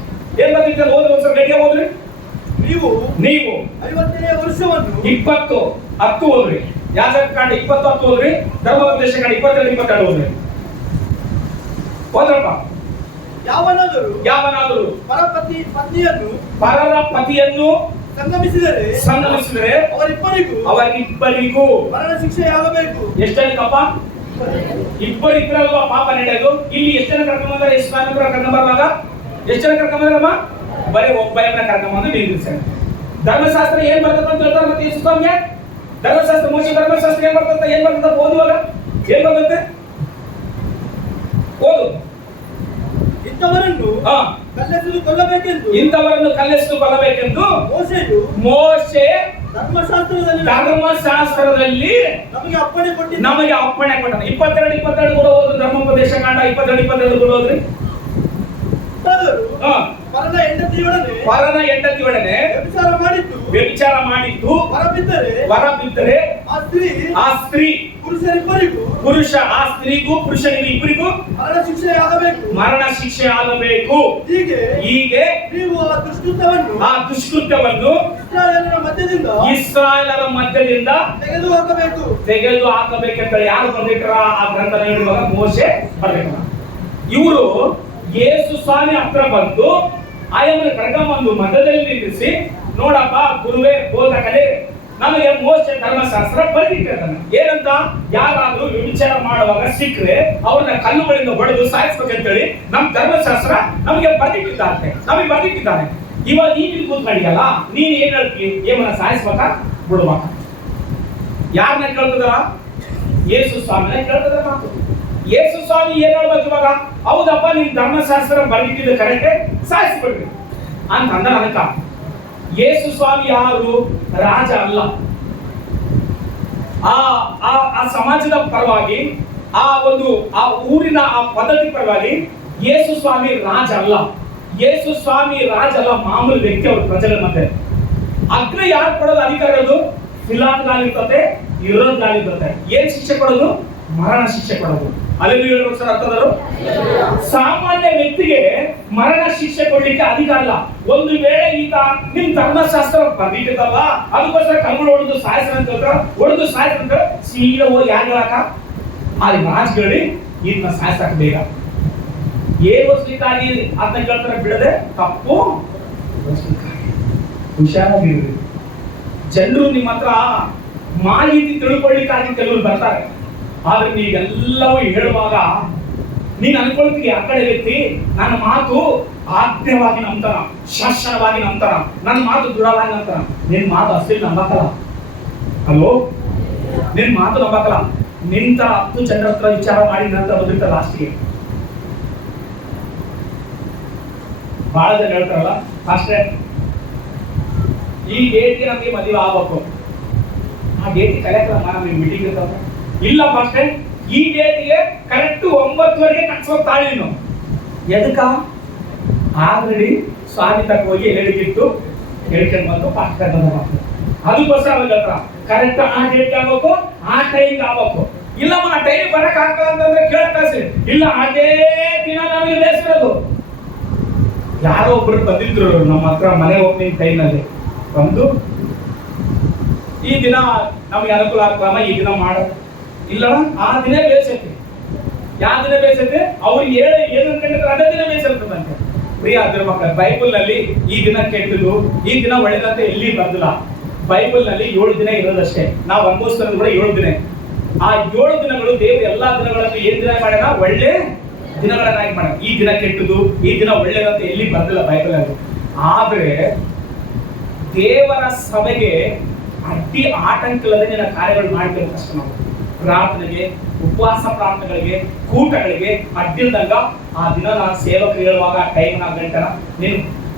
ಏನ್ ಬಂದಿಟ್ಟಾನೆ? ಓದ್ರಿ ಒಂದ್ಸಲ ಗಡಿಗೆ ಓದ್ರಿ. ನೀವು ನೀವು 50ನೇ ವರ್ಷವನ್ನು 20 10 ಓದ್ರಿ. ಯಾಜಕಕಾಂಡ 20 10 ಓದ್ರಿ. ಧರ್ಮೋಪದೇಶ ಕಾಂಡ 22 22 ಓದ್ರಿ. ಓದ್ರಪ್ಪ. ಯಾವನಾದರೂ ಪರರ ಪತಿಯನ್ನು ಸಂಗಮಿಸಿದರೆ ಅವರಿಬ್ಬರಿಗೂ ಮರಣ ಶಿಕ್ಷೆಯಾಗಬೇಕು. ಎಷ್ಟು ಜನಕ್ಕಪ್ಪ? ಇಬ್ಬರಿಬ್ಬರಲ್ವಾ ಪಾಪ ನಡೆಯೋದು? ಇಲ್ಲಿ ಎಷ್ಟು ಜನ ಕರ್ಕೊಂಡ್ಬಂದ್ರೆ, ಎಷ್ಟು ಜನ ಕರ್ಕೊಂಡ್ಬರುವಾಗ ಎಷ್ಟು ಜನ ಕರ್ಕೊಂಡ್ಬಂದ್ರಮ್ಮ? ಬರೀ ಒಬ್ಬರನ್ನ ಕರ್ಕೊಂಡ್ಬಂದು ನಿಲ್ಲಿಸ್ತಾರೆ. ಧರ್ಮಶಾಸ್ತ್ರ ಏನ್ ಬರ್ತದೆ ಅಂತ ಹೇಳ್ತಾರೆ. ಮತ್ತೆ ಯೇಸು ಸ್ವಾಮಿಗೆ ಧರ್ಮಶಾಸ್ತ್ರ, ಮೋಶೆ ಧರ್ಮಶಾಸ್ತ್ರ ಏನ್ ಬರ್ತದೆ ಓದುವಾಗ ಏನ್ ಬರ್ತದೆ? ಓದು. ಇಂಥವರನ್ನು ಕಲ್ಲೆಸೆದು ಕೊಲ್ಲಬೇಕೆಂದು ಮೋಶೆ ಧರ್ಮಶಾಸ್ತ್ರದಲ್ಲಿ ನಮಗೆ ಅಪ್ಪಣೆ ಕೊಟ್ಟ. 22 22 ಕೂಡ ಓದು. ಧರ್ಮೋಪದೇಶ ಕಾಂಡ 22 22 ಕೂಡ ಓದ್ರಿ. ಪರನ ಹೆಂಡತಿಯೊಡನೆ ವ್ಯಭಿಚಾರ ಮಾಡಿದ್ದು ಹೊರಬಿದ್ದರೆ ಆ ಸ್ತ್ರೀ ಆ ಸ್ತ್ರೀಗೂ ಪುರುಷನಿಗೂ ಇಬ್ಬರಿಗೂ ಮರಣ ಶಿಕ್ಷೆ ಆಗಬೇಕು. ಹೀಗೆ ನೀವು ಆ ದುಷ್ಕೃತ್ಯವನ್ನು ಇಸ್ರಾಯೇಲರ ಮಧ್ಯದಿಂದ ತೆಗೆದು ಹಾಕಬೇಕಂತ ಯಾರು ಬರ್ಬೇಕಾರ ಆ ಗ್ರಂಥ ಹೇಳುವಾಗ ಮೋಶೆ ಬರ್ಬೇಕಲ್ಲ. ಇವರು ಯೇಸು ಸ್ವಾಮಿ ಹತ್ರ ಬಂದು ಆಯಮ್ಮನ ಕರ್ಕೊಂಡ್ಬಂದು ಮಧ್ಯದಲ್ಲಿ ನಿಲ್ಲಿಸಿ, ನೋಡಪ್ಪ ಗುರುವೇ ಬೋಧಕರೇ, ನಮಗೆ ಮೋಶೆ ಧರ್ಮಶಾಸ್ತ್ರ ಬರೆದಿಟ್ಟಿರ್ತಾನೆ. ಏನಂತ? ಯಾರಾದ್ರೂ ವಿಚಾರ ಮಾಡುವಾಗ ಸಿಕ್ಕರೆ ಅವ್ರನ್ನ ಕಲ್ಲುಗಳಿಂದ ಹೊಡೆದು ಸಾಯಿಸ್ಬೇಕಂತೇಳಿ ನಮ್ ಧರ್ಮಶಾಸ್ತ್ರ ನಮಗೆ ಬರೆದಿಟ್ಟಿದ್ದಾನೆ. ಇವಾಗ ನೀನು ಕೂತ್ಕೊಂಡಿಯಲ್ಲ, ನೀನ್ ಏನ್ ಹೇಳ್ತೀವಿ? ಏಮನ್ನ ಸಾಯಿಸ್ಬೇಕಾ ಬಿಡ್ಬೇಕಾ? ಯಾರನ್ನ ಕೇಳ್ತದ? ಯೇಸು ಸ್ವಾಮಿನ ಕೇಳ್ತದ ಮಾತು. ಯೇಸು ಸ್ವಾಮಿ ಏನ್ ಹೇಳ್ಬೇಕು ಇವಾಗ? ಹೌದಪ್ಪ, ನಿಮ್ ಧರ್ಮಶಾಸ್ತ್ರ ಬರೆದಿಟ್ಟಿದ್ದು ಕರೆಕ್ಟೇ, ಸಾಯಿಸ್ಬಿಡ್ರಿ ಅಂತ ಅಂದ. ಅದಕ್ಕ ಯೇಸು ಸ್ವಾಮಿ ಯಾರು? ರಾಜ ಅಲ್ಲ. ಆ ಸಮಾಜದ ಪರವಾಗಿ, ಆ ಊರಿನ ಆ ಪದ್ಧತಿ ಪರವಾಗಿ ಯೇಸು ಸ್ವಾಮಿ ರಾಜ ಅಲ್ಲ. ಯೇಸು ಸ್ವಾಮಿ ರಾಜ ಅಲ್ಲ, ಮಾಮೂಲಿ ವ್ಯಕ್ತಿ. ಅವ್ರ ಪ್ರಜೆಗಳ ಮಧ್ಯೆ ಅಗ್ರ ಯಾರು ಕೊಡೋದು ಅಧಿಕಾರ? ಇರೋದು ಫಿಲಾತ್ಗಾಲಿರ್ತದೆ, ಇರೋದ್ಗಾಲಿರ್ತದೆ. ಏನ್ ಶಿಕ್ಷೆ ಕೊಡೋದು? ಮರಣ ಶಿಕ್ಷೆ ಕೊಡೋದು. ಅಲ್ಲಿ ಅರ್ಥದರು. ಸಾಮಾನ್ಯ ವ್ಯಕ್ತಿಗೆ ಮರಣ ಶಿಕ್ಷೆ ಕೊಡ್ಲಿಕ್ಕೆ ಅಧಿಕಾರ ಇಲ್ಲ. ಒಂದು ವೇಳೆ ಈತ ನಿಮ್ ಧರ್ಮಶಾಸ್ತ್ರ ಬರ್ದಿಟ್ಟದಲ್ಲ, ಅದಕ್ಕೋಸ್ಕರ ಕಲ್ಗಳು ಹೊಡೆದು ಸಾಯಿಸಂತ ಸೀದಾ ಹೋಗಿ ಯಾರು ಹೇಳಾಕ? ಅಲ್ಲಿ ರಾಜ್ಗಳಿ ಈತನ ಸಾಯಿಸಾಕ ಬೇಗ ಏನ್ ಓದಿಸ್ಲಿಕ್ಕಾಗಿ ಅದನ್ನ ಕೇಳ್ತಾರೆ. ಬಿಡದೆ ತಪ್ಪು ಹುಷಾರಾಗಿರ್ರಿ. ಜನರು ನಿಮ್ಮ ಹತ್ರ ಮಾಹಿತಿ ತಿಳ್ಕೊಳ್ಳಿಕ್ಕಾಗಿ ಕೆಲವರು ಬರ್ತಾರೆ. ಆದ್ರೆ ನೀವೆಲ್ಲವೂ ಹೇಳುವಾಗ ನೀನ್ ಅನ್ಕೊಳ್ತೀವಿ ಆ ಕಡೆ ವ್ಯಕ್ತಿ ನನ್ನ ಮಾತು ಆಜ್ಞೆವಾಗಿ ನಂಬ್ತಾನ, ಶಾಸನವಾಗಿ ನಂಬ್ತಾನ, ನನ್ನ ಮಾತು ದೃಢವಾಗಿ ನಂಬ್ತಾನ. ನಿನ್ ಮಾತು ಅಷ್ಟೇ ನಂಬಕಲ್ಲ. ಅಲ್ವೋ? ನಿನ್ ಮಾತು ನಂಬಕಲ್ಲ. ನಿಂತ 10 ಜನರ ಹತ್ರ ವಿಚಾರ ಮಾಡಿ ನಂತರ ಬಂದಿರ್ತ ಲಾಸ್ಟ್ಗೆ. ಬಹಳ ಜನ ಹೇಳ್ತಾರಲ್ಲ ಅಷ್ಟೇ, ಈ ಡೇಟ್ಗೆ ನಮ್ಗೆ ಮದುವೆ ಆಗ್ಬೇಕು, ಆ ಡೇಟ್ ಕರೆಕ್ಟ್ ನಮ್ಗೆ ಮೀಟಿಂಗ್ ಇರ್ತಾವ. ಇಲ್ಲ ಫಾಸ್ಟೇ, ಈ ಡೇಟ್ಗೆ ಕರೆಕ್ಟ್ 9 ಕಟ್ಸೋಕ್ ತಾಳಿ ನೀನು. ಎದಕ್ಕ? ಆಲ್ರೆಡಿ ಸ್ವಾಮಿ ತಕ್ಕ ಹೋಗಿ ಹೇಳಿಗಿಟ್ಟು ಹೇಳ್ಕೊಂಡು ಬಂದು ಫಾಸ್ಟ್ ಮಾಡ್ತಾರೆ. ಅದಕ್ಕೋಸ್ಕರ ಅವ್ರಿಗೆ ಹತ್ರ ಕರೆಕ್ಟ್ ಆ ಡೇಟ್ ಆಗ್ಬೇಕು, ಆ ಟೈಮ್ ಆಗ್ಬೇಕು. ಇಲ್ಲಮ್ಮ ಆ ಟೈಮ್ ಬರಕ್ ಆಗ್ತದ ಅಂತಂದ್ರೆ ಕೇಳ್ತಾಸಿ. ಇಲ್ಲ ಅದೇ ದಿನ ನಮಗೆ ಬೇಸಿರೋದು. ಯಾರೋ ಒಬ್ರು ಬಂದಿದ್ರು ನಮ್ಮ ಹತ್ರ ಮನೆ ಓಪನಿಂಗ್ ಟೈಮ್ನಲ್ಲಿ ಬಂದು, ಈ ದಿನ ನಮ್ಗೆ ಅನುಕೂಲ ಆಗ್ತಮ್ಮ, ಈ ದಿನ ಮಾಡೋದು ಇಲ್ಲ. ಆ ದಿನ ಬೇಸೈತಿ. ಯಾವ ದಿನ ಬೇಸೈತೆ? ಅವ್ರಿಗೆ ಏನು ಅನ್ಕೊಂಡಿದ್ರೆ ಅದೇ ದಿನ ಬೇಸಿರ್ತದಂತೆ. ಪ್ರಿಯ ಮಕ್ಕಳ, ಬೈಬಲ್ ನಲ್ಲಿ ಈ ದಿನ ಕೆಟ್ಟದು, ಈ ದಿನ ಒಳ್ಳೆದಂತ ಎಲ್ಲಿ ಬರ್ದಿಲ್ಲ. ಬೈಬಲ್ ನಲ್ಲಿ 7 ದಿನ ಇರೋದಷ್ಟೇ. ನಾವು ಅನುಭವಿಸ್ತಾರೆ ಕೂಡ 7 ದಿನ. ಆ 7 ದಿನಗಳು ದೇವರು ಎಲ್ಲಾ ದಿನಗಳನ್ನು ಏನ್ ದಿನ ಮಾಡ್ಯಾನ? ಒಳ್ಳೆ ದಿನಗಳನ್ನಾಗಿ ಮಾಡ. ಈ ದಿನ ಕೆಟ್ಟದು, ಈ ದಿನ ಒಳ್ಳೆದಂತ ಎಲ್ಲಿ ಬರ್ದಿಲ್ಲ ಬೈಬಲ್ ಅಲ್ಲಿ. ಆದ್ರೆ ದೇವರ ಸಭೆಗೆ ಅಡ್ಡಿ ಆಟಂಕಲ್ಲದೆ ನಿನ್ನ ಕಾರ್ಯಗಳು ಮಾಡ್ಬೇಕು ಕಷ್ಟ. ನಾವು ಪ್ರಾರ್ಥನೆಗೆ, ಉಪವಾಸ ಪ್ರಾರ್ಥನೆಗಳಿಗೆ, ಕೂಟಗಳಿಗೆ ಅಡ್ಡಿಲ್ದಂಗ ಆ ದಿನ ನಾನು ಸೇವಕರು ಹೇಳುವಾಗ ಆ ಟೈಮ್ 4 ಗಂಟೆನ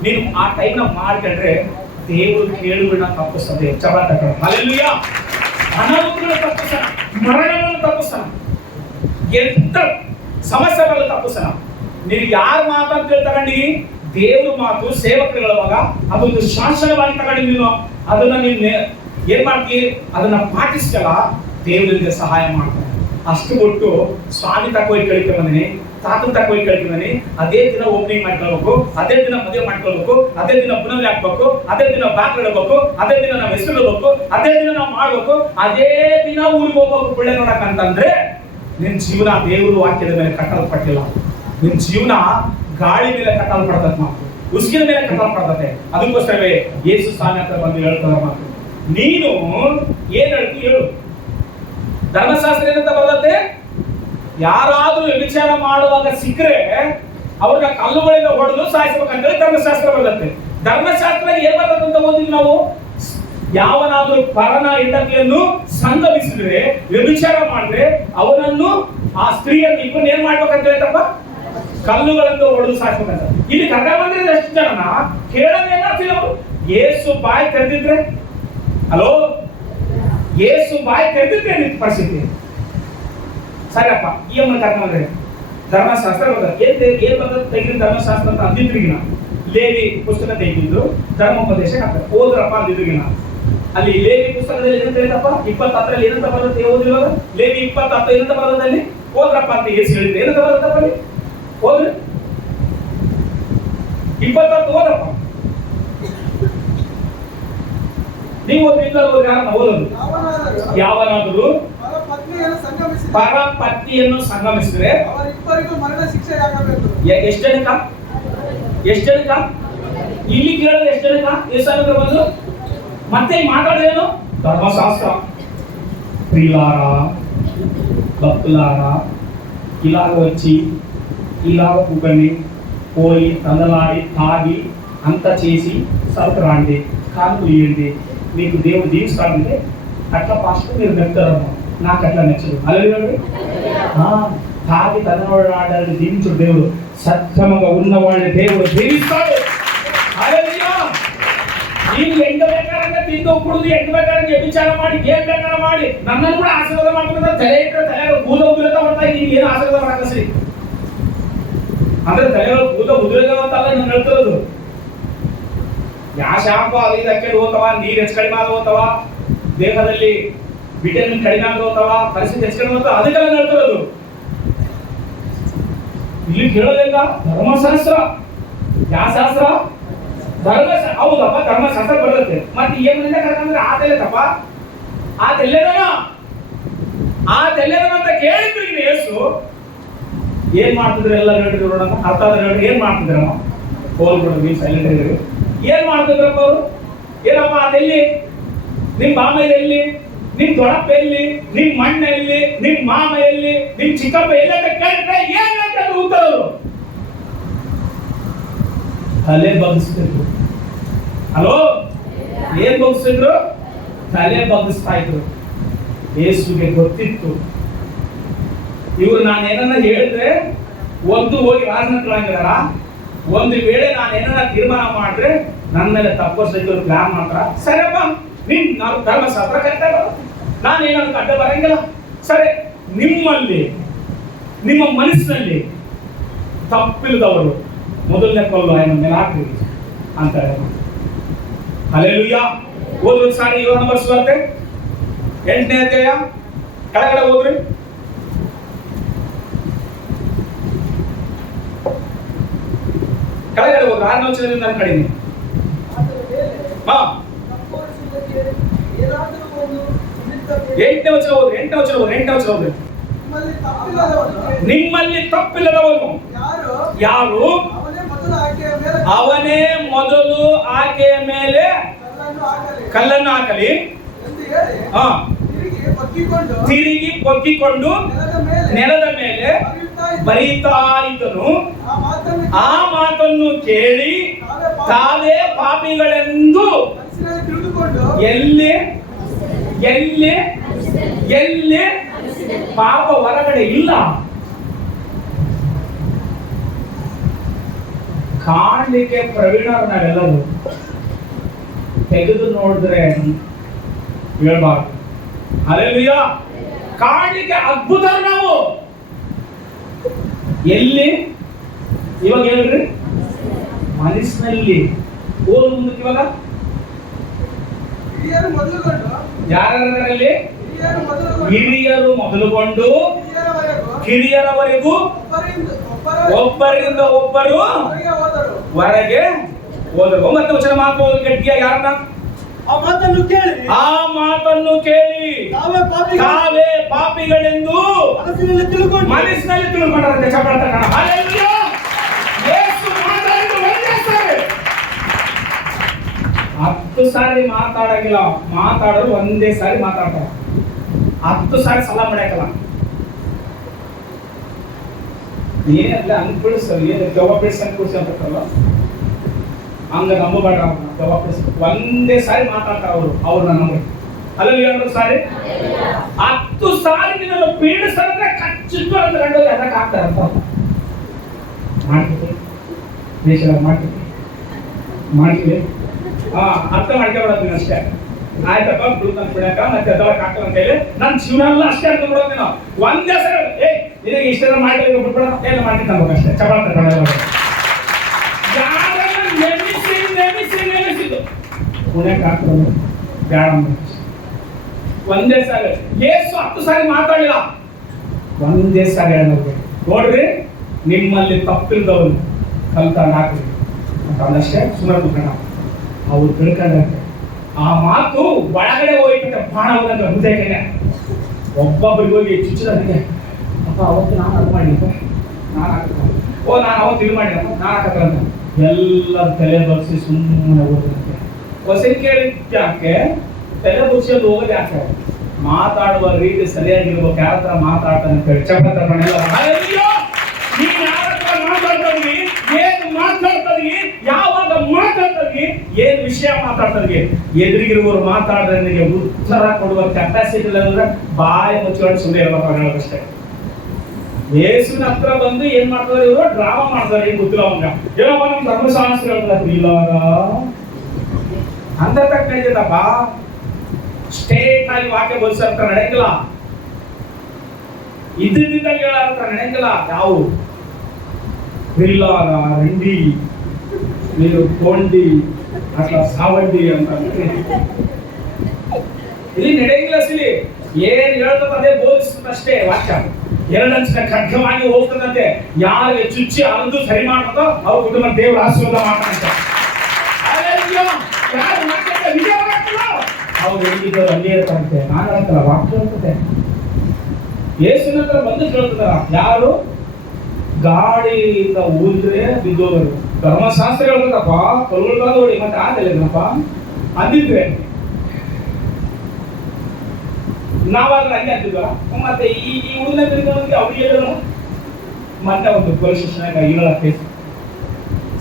ನೀನು ಆ ಟೈಮ್ನ ಮಾಡ್ಕೊಂಡ್ರೆ ದೇವರು ಕೇಳುಗಳನ್ನ ತಪ್ಪಿಸ್ತದೆ. ಹಲ್ಲೆಲೂಯಾ. ಅನಾಹುತಗಳನ್ನ ತಪ್ಪಿಸೋಣ, ಮರಣಗಳನ್ನು ತಪ್ಪಿಸೋಣ, ಎಂತ ಸಮಸ್ಯೆಗಳನ್ನು ತಪ್ಪಿಸೋಣ. ನೀವು ಯಾರ ಮಾತು ಅಂತ ತಗೊಂಡಿ? ದೇವ್ರ ಮಾತು ಸೇವಕರು ಹೇಳುವಾಗ ಅದೊಂದು ಶಾಸನವಾಗಿ ತಗೊಂಡು ನೀನು ಅದನ್ನ ನೀನು ಏನ್ ಮಾಡ್ತೀವಿ? ಅದನ್ನ ಪಾಟಿಸ್ಕಲ್ಲ, ದೇವರಿಗೆ ಸಹಾಯ ಮಾಡ್ತಾರೆ. ಅಷ್ಟು ಕೊಟ್ಟು ಸ್ವಾಮಿ ತಕ್ಕ ಹೋಗಿ ಕೇಳ್ಕೊಂಡ್ ಬಂದಿನಿ, ತಾತನ ತಕ್ಕ ಹೋಗಿ ಕೇಳ್ತೀನಿ, ಅದೇ ದಿನ ಓಪನಿಂಗ್ ಮಾಡ್ಕೊಳ್ಬೇಕು, ಅದೇ ದಿನ ಮದುವೆ ಮಾಡ್ಕೊಳ್ಬೇಕು, ಅದೇ ದಿನ ಬುನಾದಿ ಹಾಕ್ಬೇಕು, ಅದೇ ದಿನ ಬಾಕ್ಲು ಇಡಬೇಕು, ಅದೇ ದಿನ ನಾವು ಹೆಸರು ಇಡಬೇಕು, ಅದೇ ದಿನ ನಾವು ಮಾಡ್ಬೇಕು, ಅದೇ ದಿನ ಊರಿಗೆ ಹೋಗ್ಬೇಕು ಕೊಳ್ಳೆ ನೋಡಕ್ ಅಂತಂದ್ರೆ ನಿನ್ ಜೀವನ ದೇವರು ವಾಕ್ಯದ ಮೇಲೆ ಕಟ್ಟಲ್ಪಟ್ಟಿಲ್ಲ. ನಿನ್ ಜೀವನ ಗಾಳಿ ಮೇಲೆ ಕಟ್ಟಲ್ಪಡ್ತದೆ, ನಾವು ಉಸಿರಿನ ಮೇಲೆ ಕಟ್ಟಲ್ಪಡ್ತದೆ. ಅದಕ್ಕೋಸ್ಕರವೇ ಯೇಸು ಸ್ವಾಮಿ ಹತ್ರ ಬಂದು ಹೇಳ್ತಾರೆ ಮಾತು, ನೀನು ಏನ್ ಹೇಳ್ತಿ ಹೇಳು. ಧರ್ಮಶಾಸ್ತ್ರ ಏನಂತ ಬರ್ತದೆ, ಯಾರಾದ್ರೂ ವ್ಯಭಿಚಾರ ಮಾಡುವಾಗ ಸಿಕ್ಕರೆ ಅವ್ರನ್ನ ಕಲ್ಲುಗಳಿಂದ ಹೊಡೆದು ಸಾಯಿಸ್ಬೇಕಂತೇಳಿ ಧರ್ಮಶಾಸ್ತ್ರ ಬರ್ತದೆ. ಧರ್ಮಶಾಸ್ತ್ರ ಏನ್ ಬರ್ತದೆ ಅಂತ ಓದಿದ್ವಿ ನಾವು, ಯಾವನಾದ್ರೂ ಪರನ ಹೆಂಡತಿಯನ್ನು ಸಂಗಮಿಸಿದ್ರೆ, ವ್ಯಭಿಚಾರ ಮಾಡಿದ್ರೆ ಅವನನ್ನು, ಆ ಸ್ತ್ರೀಯನ್ನು ಇಬ್ಬರನ್ನ ಏನ್ ಮಾಡ್ಬೇಕಂತ ಹೇಳ್ತಪ್ಪ, ಕಲ್ಲುಗಳಿಂದ ಹೊಡೆದು ಸಾಯಿಸ್ಬೇಕಂತ. ಇಲ್ಲಿ ಕರ್ಕ ಬಂದಿದ್ರೆ ಎಷ್ಟು ಜನನ ಕೇಳೋದೇನಾಗ್ತಿಲ್ಲ ಅವರು. ಯೇಸು ಬಾಯಿ ತೆರೆದಿದ್ರೆ, ಹಲೋ, ಯೇಸು ಬಾಯಿ ತೆರೆದಿದ್ರೆ ನಿಂತ ಪರಿಸ್ಥಿತಿ ಸರಿಯಪ್ಪ. ಈ ಅಮ್ಮನ ಕರ್ಕ ಬಂದ್ರೆ ಧರ್ಮಶಾಸ್ತ್ರ ಬರ್ತದೆ. ಏನ್ ಬರ್ತದೆ ತೆಗೆದು ಧರ್ಮಶಾಸ್ತ್ರ ಅಂತ ಅಂದಿದ್ರಿಗಿನ ಲೇವಿ ಪುಸ್ತಕ ತೆಗೆದಿದ್ದು ಧರ್ಮೋಪದೇಶ ಆಗ್ತದೆ, ಓದ್ರಪ್ಪ ಅಂದಿದ್ರಿಗಿನ. ಅಲ್ಲಿ ಲೇವಿ ಪುಸ್ತಕದಲ್ಲಿ ಏನಂತ ಹೇಳ್ತಪ್ಪ, 20 ಏನಂತ ಬರುತ್ತೆ ಓದಿರುವಾಗ, ಲೇವಿ 20 ಏನಂತ ಬರುತ್ತೆ ಅಲ್ಲಿ, ಓದ್ರಪ್ಪ ಅಂತ ಏಸು ಹೇಳಿದ್ರೆ ಏನಂತ ಬರುತ್ತಪ್ಪ ಅಲ್ಲಿ, ಓದ್ರಿ 20 ಓದಪ್ಪ. ನೀವು ಯಾರನ್ನ ಓದೋದು, ಯಾವನಾದರೂ ಪರ ಪತ್ನಿಯನ್ನು ಸಂಗಮಿಸಿದ್ರೆ ಮರಣ ಶಿಕ್ಷೆಯಾಗಬೇಕು. ಎಷ್ಟು ಜನಕ, ಎಷ್ಟು ಜನಕ ಇಲ್ಲಿ ಕೇಳೋದು, ಎಷ್ಟು ಜನಕ ಯೇಸು ಬಂದು ಮತ್ತೆ ಮಾತಾಡೋದೇನು, ధర్మశాస్త్ర ప్రియులారా భక్తులారా ఇలాగ వచ్చి ఇలాగ కూకండి, పోయి తందలాడి తాగి అంతా చేసి సరుకురాండి, కానుకలు ఇవ్వండి, మీకు దేవుడు దీవిస్తాడంటే అట్లా పాస్టర్ మీరు మెప్తారమ్మా. నాకు అట్లా నచ్చదు. అలాగే తాగి తందలాడాలని దీవించుడు దేవుడు, సక్రమంగా ఉన్నవాడిని దేవుడు దీవిస్తాడు. ನೀನು ಹೆಂಗ ಬೇಕಾರಂಗ ತಿಂದು ಕುಡಿದು ಹೆಂಗ ಬೇಕಾರಂಗ ವ್ಯಭಿಚಾರ ಮಾಡಿ ಏನ್ ಬೇಕಾರ ಮಾಡಿ ನನ್ನನ್ನು ಕೂಡ ಆಶೀರ್ವಾದ ಮಾಡ್ಕೊಂಡ್ರೆ ತಲೆ ಇಟ್ಟರೆ ತಲೆ ಕೂದ ಉದುರಕ ಬರ್ತಾ ಇದ್ದೀನಿ, ಏನು ಆಶೀರ್ವಾದ ಮಾಡಕಸ್ರಿ ಅಂದ್ರೆ ತಲೆ ಕೂದ ಉದುರಕ ಅಂತಲ್ಲ ನಾನು ಹೇಳ್ತಿರೋದು. ಯಾ ಶಾಂಪು ಅದು ಇದಕ್ಕೆ ಹೋಗ್ತಾವ, ನೀರು ಹೆಚ್ಚು ಕಡಿಮೆ ಆಗ ಹೋಗ್ತಾವ, ದೇಹದಲ್ಲಿ ವಿಟಮಿನ್ ಕಡಿಮೆ ಆಗ ಹೋಗ್ತಾವ, ಪರಿಸ್ಥಿತಿ ಹೆಚ್ಚು ಕಡಿಮೆ ಹೋಗ್ತಾವ, ಅದಕ್ಕೆಲ್ಲ ಹೇಳ್ತಿರೋದು. ಇಲ್ಲಿ ಕೇಳೋದಿಲ್ಲ ಧರ್ಮಶಾಸ್ತ್ರ, ಯಾವ ಶಾಸ್ತ್ರ, ಧರ್ಮಶಾಸ್ತ್ರ. ಹೌದಪ್ಪ ಧರ್ಮಶಾಸ್ತ್ರ ಬರ್ತದೆ. ಮತ್ತೆ ಏನಿಂದ ಕರ್ಕಂದ್ರೆ ಆತೆಲ್ಲಪ್ಪ, ಆತೆಲ್ಲದನ ಅಂತ ಕೇಳಿದ್ರು ಈಗ ಯೇಸು ಏನ್ ಮಾಡ್ತಿದ್ರು ಎಲ್ಲ ಹೇಳಿದ್ರು ನೋಡೋಣ, ಅರ್ಥ ಆದ್ರೆ ಹೇಳಿ ಏನ್ ಮಾಡ್ತಿದ್ರಮ್ಮ, ಹೋಗ್ಬಿಡೋದು ನೀವು ಸೈಲೆಂಟ್ ಆಗಿದ್ರು. ಏನ್ ಮಾಡ್ತಿದ್ರಪ್ಪ ಅವರು, ಏನಪ್ಪ ಅದೆಲ್ಲಿ ನಿಮ್ ಬಾಮ ಎಲ್ಲಿ, ನಿಮ್ ದೊಡ್ಡಪ್ಪ ಎಲ್ಲಿ, ನಿಮ್ ಮಣ್ಣ ಎಲ್ಲಿ, ನಿಮ್ ಮಾಮ ಎಲ್ಲಿ, ನಿಮ್ ಚಿಕ್ಕಪ್ಪ ಎಲ್ಲಿ ಅಂತ ಕೇಳಿದ್ರೆ ಏನಂತ ಉತ್ತರ ಅವರು ತಲೆ ಬಗ್ಗಿಸ್ತಿದ್ರು. ಹಲೋ, ಏನ್ ಬಗ್ಗಿಸಿದ್ರು, ತಲೆ ಬಗ್ಗಿಸ್ತಾ ಇದ್ರು. ಯೇಸುಗೆ ಗೊತ್ತಿತ್ತು ಇವ್ರು ನಾನು ಏನನ್ನ ಹೇಳಿದ್ರೆ ಒಂದು ಹೋಗಿ ರಾಜನಗರ, ಒಂದು ವೇಳೆ ನಾನು ಏನನ್ನ ತೀರ್ಮಾನ ಮಾಡಿದ್ರೆ ನನ್ನ ಮೇಲೆ ತಪ್ಪಿಸಲಿಕ್ಕೆ ಪ್ಲಾನ್ ಮಾಡ್ತಾರ. ಸರಿಯಪ್ಪ, ನಿಮ್ ನಾವು ಧರ್ಮಶಾಸ್ತ್ರ ಕರೆಕ್ಟಾಗ ನಾನು ಏನಾದ್ರು ಅಡ್ಡ ಬರಂಗಿಲ್ಲ. ಸರಿ, ನಿಮ್ಮಲ್ಲಿ ನಿಮ್ಮ ಮನಸ್ಸಿನಲ್ಲಿ ತಪ್ಪಿಲ್ಲದವರು ಮೊದಲನೇ ಕಲ್ಲು ఆయన ಮೇಲೆ ಹಾಕ್ರಿ ಅಂತ ಹೇಳಿ. ಹಲ್ಲೆಲೂಯಾ. ಓದ್ರಿ ಸಾರಿ, ಯೋಹಾನ ಸುವಾರ್ತೆ 8ನೇ ಅಧ್ಯಾಯ ಕೆಳಗಡೆ ಓದ್ರಿ. ಕೆಳಗಡೆ ಹೋಗ್ರಿ, 6ನೇ ವಚನದಿಂದ ನಾನು ಕಡಿಮೆ. ಹಾ, 8ನೇ ವಚನ ಓದ್ರಿ, 8ನೇ ವಚನ ಓದ್ರಿ. ನಿಮ್ಮಲ್ಲಿ ತಪ್ಪಿಲ್ಲದವನು ಯಾರು, ಅವನೇ ಮೊದಲು ಆಕೆಯ ಮೇಲೆ ಕಲ್ಲನ್ನು ಹಾಕಲಿ. ತಿರುಗಿ ಬಗ್ಗಿಕೊಂಡು ನೆಲದ ಮೇಲೆ ಬರೀತಾ ಇದ್ದನು. ಆ ಮಾತನ್ನು ಕೇಳಿ ತಾವೇ ಪಾಪಿಗಳೆಂದು ಎಲ್ಲಿ ಎಲ್ಲಿ ಎಲ್ಲಿ ಪಾಪ ಹೊರಗಡೆ ಇಲ್ಲ, ಕಾಣಲಿಕ್ಕೆ ಪ್ರವೀಣರು ನಾವೆಲ್ಲರೂ, ತೆಗೆದು ನೋಡಿದ್ರೆ ಹೇಳ್ಬಾರ್ದು. ಹಲ್ಲೆಲೂಯಾ. ಕಾಣಲಿಕ್ಕೆ ಅದ್ಭುತರು ನಾವು. ಎಲ್ಲಿ ಇವಾಗ ಹೇಳ್ರಿ, ಮನಸ್ಸಿನಲ್ಲಿ. ಓದು ಮುಂದಕ್ಕೆ ಇವಾಗ ಯಾರಲ್ಲಿ ಹಿರಿಯರು ಮೊದಲುಗೊಂಡು ಕಿರಿಯರವರೆಗೂ ಒಬ್ಬರಿಂದ ಒಬ್ಬರು ಹೊರಗೆ ಹೋದರು. 9ನೇ ವಚನ ಮಾತ್ರ ಗಟ್ಟಿಯಾಗಿ ಯಾರನ್ನ? ಆ ಮಾತನ್ನು ಕೇಳಿ ತಾವೇ ಪಾಪಿಗಳೆಂದು ಮನಸ್ಸಿನಲ್ಲಿ ತಿಳ್ಕೊಂಡಂತೆ ಚಪ್ಪಾಳೆ ತಗೋಣ. ಹಲ್ಲೆಲೂಯಾ. ಯೇಸು ಮಾತಾಡಿದ್ರು ಒಂದೇ ಸಾರಿ, 10 ಸಾರಿ ಮಾತಾಡಂಗಿಲ್ಲ. ಮಾತಾಡೋರು ಒಂದೇ ಸಾರಿ ಮಾತಾಡ್ತಾರೆ, 10 ಸಾರಿ ಸಲ ಮಾಡಕ್ಕಲ್ಲ. ಏನಲ್ಲ ಅನ್ಬಿಡಿಸೋದು, ಏನು ದೆವ್ವ ಬಿಡಿಸಿ ಅನ್ಬಿಡಿಸಿ ಅಂತಾರಲ್ಲ, ಹಂಗ ನಂಬಬೇಡ. ದೆವ್ವ ಬಿಡಿಸಿ ಒಂದೇ ಸಾರಿ ಮಾತಾಡ್ತಾರೆ ಅವ್ರನ್ನ ನಂಬಿ. ಅಲ್ಲಲ್ಲಿ 2 ಸಾರಿ 10 ಸಾರಿ ನಿನ್ನನ್ನು ಪೀಡಿಸಿದ್ರೆ ಕಚ್ಚಿಟ್ಟು ಅಂತ ಕಂಡು ಅದಕ್ಕೆ ಆಗ್ತಾರಂತ ಮಾಡ್ತೀವಿ. ದೇಶದ ಮಾಡ್ತೀವಿ. ಅರ್ಥ ಮಾಡ್ಕೊಬಿಡೋದು ಅಷ್ಟೇ. ಆಯ್ತಪ್ಪ ಬಿಡ್ತಾನೆ ಬಿಡಕ ಮತ್ತೆ ಅದಕ್ಕೆ ಹಾಕಲ್ಲ ಅಂತ ಹೇಳಿ ನನ್ನ ಜೀವನ ಎಲ್ಲ ಅಷ್ಟೇ ಅಂತ ಬಿಡೋದು. ನೀನು ಒಂದೇ ಸರಿ ನಿನಗೆ ಇಷ್ಟೆಲ್ಲ ಮಾಡಿ ಬಿಟ್ಬಿಡ ಎಲ್ಲ ಮಾಡ್ತೀನಿ ಅನ್ಬೇಕು ಅಷ್ಟೇ. ಚಪಾಳ ನೆನೆಸಿದ್ದು ಪುಣ್ಯಕ್ಕೆ ಹಾಕೋದು ಬೇಡ. ಒಂದೇ ಸಾರಿ ಯೇಸು 10 ಸಾರಿ ಮಾತಾಡಿಲ್ಲ, ಒಂದೇ ಸಾರಿ ಹೇಳಬೇಕು. ನೋಡ್ರಿ, ನಿಮ್ಮಲ್ಲಿ ತಪ್ಪಿಲ್ದವ್ರು ಕಲ್ತಾಗ ಹಾಕ್ರಿ ಅಂತ ಅಂದಷ್ಟೇ. ಸುಮಾರು ಕಣ ಅವ್ರು ತಿಳ್ಕೊಂಡಂತೆ ಆ ಮಾತು ಒಳಗಡೆ ಹೋಗ್ಬಿಟ್ಟೆ, ಬಾಣ ಹೋದಂತ ಹೃದಯಕ್ಕೆ. ಒಬ್ಬೊಬ್ಬರಿಗೆ ಹೋಗಿ ಚುಚ್ಚಿದಂತೆ, ಅಪ್ಪ ಅವತ್ತು ನಾನು ಅದು ಮಾಡಿಪ್ಪ, ನಾನು ಹಾಕ ನಾನು ಅವತ್ತು ಇದು ಮಾಡಿದಪ್ಪ, ನಾನು ಹಾಕತ್ತಂತ ಎಲ್ಲ ತಲೆ ಬಗ್ಸಿ ಸುಮ್ಮನೆ ಹೋದಂತೆ. ಹೊಸ ಕೇಳಿದ್ಯಾಕೆ ತಲೆ ಬಗ್ಸೋದು ಹೋಗೋದು ಯಾಕೆ? ಮಾತಾಡುವ ರೀತಿ ಸರಿಯಾಗಿರ್ಬೇಕು. ಯಾವ ತರ ಮಾತಾಡ್ತಾನೆ ಅಂತ ಹೇಳಿ ಚಪ್ಪತ್ತ ನೀನ್ ಯಾರ ಹತ್ರ ಮಾತಾಡ್ತಾಗಿ, ಏನ್ ಮಾತಾಡ್ತಾಗಿ, ಯಾವಾಗ ಮಾತಾಡ್ತಾಗಿ, ಏನ್ ವಿಷಯ ಮಾತಾಡ್ತಾಗಿ, ಎದುರಿಗಿರುವವರು ಮಾತಾಡಿದ್ರೆ ನಿನಗೆ ಉತ್ತರ ಕೊಡುವ ಕೆಪಾಸಿಟಿ ಇಲ್ಲ ಅಂದ್ರೆ ಬಾಯಿ ಮುಚ್ಚಿಕೊಂಡು ಸುಮ್ಮನೆ ಇರಬೇಕಾಗಷ್ಟೇ. ಯೇಸುವಿನ ಹತ್ರ ಬಂದು ಏನ್ ಮಾಡ್ತಾರೆ ಇವರು? ಡ್ರಾಮಾ ಮಾಡ್ತಾರೆ. ಏನ್ ಗೊತ್ತಿಲ್ಲ ಅವಂಗ. ಏನಪ್ಪ ನಮ್ ಧರ್ಮಶಾಸ್ತ್ರ ಹೇಳ್ತಾರೆ ಇಲ್ಲಾಗ ಅಂತ ನಡೀತಪ್ಪ. ಸ್ಟೇಟ್ ಆಗಿ ವಾಕ್ಯ ಬೋಧಿಸಂತ ನಡೆಯಂಗಿಲ್ಲ, ಇದ್ದಿದ್ದಾಗ ಹೇಳಂತ ನಡೆಯಂಗಿಲ್ಲ. ಯಾವ ಬಿಲ್ಲಾರ ರಂಡಿ ನೀರು ತೋಂಡಿ ಅಥವಾ ಸಾವಂಡಿ ಅಂತ ಇಲ್ಲಿ ನಡೆಯಂಗಿಲ್ಲ. ಸಿಲಿ ಏನ್ ಹೇಳ್ತದ ಅದೇ ಬೋಧಿಸ್ತದಷ್ಟೇ ವಾಕ್ಯ. 2 ಅಂಚಿನ ಖಡ್ಗವಾಗಿ ಹೋಗ್ತದಂತೆ. ಯಾರಿಗೆ ಚುಚ್ಚಿ ಅರ್ದು ಸರಿ ಮಾಡ್ತದೋ ಅವ್ರ ಕುಟುಂಬ ದೇವರ ಆಶೀರ್ವಾದ ಮಾಡ್ತಾನೆ. ಅವ್ರು ಹೇಳಿದ್ದವ್ರು ಅಲ್ಲೇ ಇರ್ತಾರಂತೆ. ನಾನು ಹೇಳ್ತಾರ ವಾಕ್ಯ ಹೇಳ್ತದೆ. ಯೇಸುವಿನ ಹತ್ರ ಬಂದು ಕೇಳ್ತದ ಯಾರು? ಗಾಡಿಯಿಂದ ಊದ್ರೆ ಬಿದ್ದೋರು. ಧರ್ಮಶಾಸ್ತ್ರ ಹೇಳ್ತದಪ್ಪ, ಕಲ್ಗೊಳ್ದ ನೋಡಿ ಮತ್ತೆ ಆದಲ್ಲಪ್ಪ ಅಂದಿದ್ರೆ ನಾವಾದ್ರೆ ಹಂಗೆ ಅಂತಿದ್ವ. ಮತ್ತೆ ಈ ಊರಿನ ತಿಳ್ಕೊಂಡ್ರೆ ಅವ್ರಿಗೆ ಹೇಳಿದ್ರು. ಮತ್ತೆ ಒಂದು ಪೊಲೀಸ್ ಸ್ಟೇಷನ್ ಇರೋಲ್ಲ ಕೇಸ್,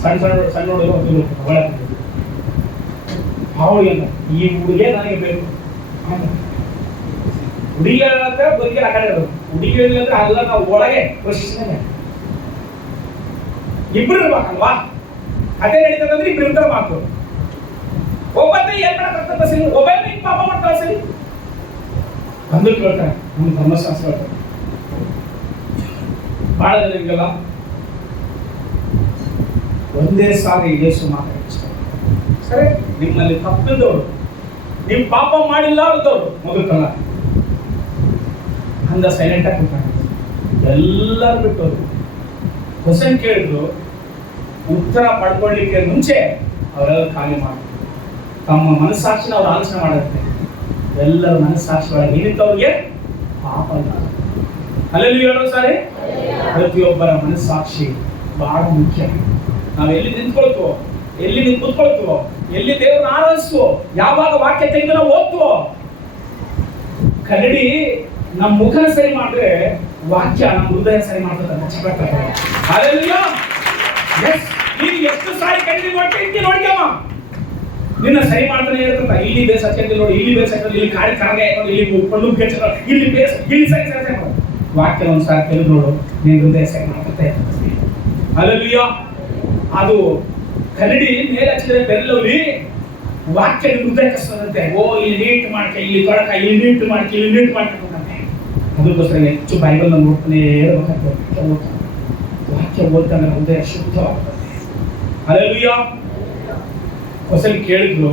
ಸಣ್ಣ ಹುಡುಗರು ಒಂದು ಒಳ ಅವಳಿಗೆ ಈ ಹುಡುಗಿಯೇ ನನಗೆ ಬೇಕು. ಹುಡುಗಿ ಅಂದ್ರೆ ಬದುಕಿ ಆ ಕಡೆ ಇರೋದು, ಹುಡುಗಿ ಅಂದ್ರೆ ಅಲ್ಲ ನಾವು ಒಳಗೆ ಪೊಲೀಸ್ ಇಬ್ರು ಇರ್ಬೇಕಲ್ವಾ? ಅದೇ ನಡೀತದಂದ್ರೆ ಇಬ್ರು ಇರ್ತಾರೆ ಮಾತು. ಒಬ್ಬತ್ತೆ ಏನ್ ಮಾಡಕ್ಕಂತ ಸರಿ, ಒಬ್ಬ ಪಾಪ ಮಾಡ್ತಾರ ಸರಿ ಅಂದ್ರು ಕೇಳ್ತಾರೆ. ನಮ್ಮ ಧರ್ಮಶಾಸ್ತ್ರ ಬಹಳ ಜನರಿಗೆಲ್ಲ ಒಂದೇ ಸಾರಿ ಯೇಸು ಮಾತಾಡ್ತಾರೆ. ಸರಿ, ನಿಮ್ಮಲ್ಲಿ ತಪ್ಪಿದ್ದವರು, ನೀವು ಪಾಪ ಮಾಡಿಲ್ಲ ಅವ್ರದವ್ರು ಮೊದಲಲ್ಲ ಅಂದ ಸೈಲೆಂಟ್ ಆಗಿ ಕೂತ್ಕೊಂಡು ಎಲ್ಲರೂ ಬಿಟ್ಟವರು. ಕ್ವಶನ್ ಕೇಳಿದ್ರು, ಉತ್ತರ ಪಡ್ಕೊಳ್ಳಿಕ್ಕೆ ಮುಂಚೆ ಅವರೆಲ್ಲ ಖಾಲಿ ಮಾಡಿ ತಮ್ಮ ಮನಸ್ಸಾಕ್ಷಿನ ಅವ್ರು ಆಲೋಚನೆ ಮಾಡುತ್ತೆ. ಎಲ್ಲರ ಮನಸ್ಸಾಕ್ಷಿ ಒಳಗೆ ಏನಿತ್ತವ್ರಿಗೆ ಪಾಪ ಇಲ್ಲ. ಅಲ್ಲಲ್ಲಿ 2 ಸಾರಿ ಪ್ರತಿಯೊಬ್ಬರ ಮನಸ್ಸಾಕ್ಷಿ ಬಹಳ ಮುಖ್ಯ. ನಾವು ಎಲ್ಲಿ ನಿಂತ್ಕೊಳ್ತೀವೋ, ಎಲ್ಲಿ ನಿಂತು ಕೂತ್ಕೊಳ್ತೀವೋ, ಎಲ್ಲಿ ದೇವ್ರನ್ನ ಆರಾಧಿಸುವೋ, ಯಾವಾಗ ವಾಕ್ಯ ತೆಗೆದು ನಾವು ಓದ್ತೀವೋ, ಕನ್ನಡಿ ನಮ್ಮ ಮುಖನ ಸರಿ ಮಾಡಿದ್ರೆ ವಾಕ್ಯ ನಮ್ಮ ಹೃದಯ ಸರಿ ಮಾಡ್ತದೆ. ಅಲ್ಲೆಲ್ಲ ನೀನು ಎಷ್ಟು ಸಾರಿ ಕನ್ನಡಿ ನೋಡ್ತೀನಿ ನೋಡ್ಯಮ್ಮ ನಿನ್ನ ಸರಿ ಮಾಡ್ತಾನೆ ಇರ್ತಂತ. ಇಲ್ಲಿ ಬೇಸ್ ಹಚ್ಚಿ ನೋಡಿ, ಇಲ್ಲಿ ಬೇಸ್ ಹಾಕೋದು, ಇಲ್ಲಿ ಕಾಡಿ ಕರಗ ಹಾಕೋದು, ಇಲ್ಲಿ ಪಲ್ಲು ಕೆಚ್ಚ, ಇಲ್ಲಿ ಬೇಸ್, ಇಲ್ಲಿ ಸರಿ ಸರಿ ಸರಿ ವಾಕ್ಯ ಒಂದ್ಸಾರಿ ತೆಗೆದು ನೋಡು, ನೀನು ಹೃದಯ ಸರಿ ಮಾಡ್ತದೆ. ಅಲ್ಲೆಲ್ಲ ಅದು ಕನ್ನಡಿ ಮೇಲೆ ಹಚ್ಚಿದ್ರೆ ಬೆರಳಲ್ಲಿ ವಾಕ್ಯ ಹೃದಯ ಕಷ್ಟದಂತೆ. ಓ ಇಲ್ಲಿ ನೀಟ್ ಮಾಡ್ಕೆ, ಇಲ್ಲಿ ತೊಡಕ, ಇಲ್ಲಿ ನೀಟ್ ಮಾಡ್ಕೆ, ಇಲ್ಲಿ ನೀಟ್ ಮಾಡ್ಕೊಂಡೆ. ಅದಕ್ಕೋಸ್ಕರ ಹೆಚ್ಚು ಬೈಬಲ್ ನೋಡ್ತಾನೆ ಇರಬೇಕಾಗ್ತದೆ. ವಾಕ್ಯ ಓದ್ತಾನೆ ಹೃದಯ ಶುದ್ಧವಾಗ್ತದೆ. ಅಲ್ಲೆಲ್ಲ ಕ್ವಶನ್ ಕೇಳಿದ್ರು,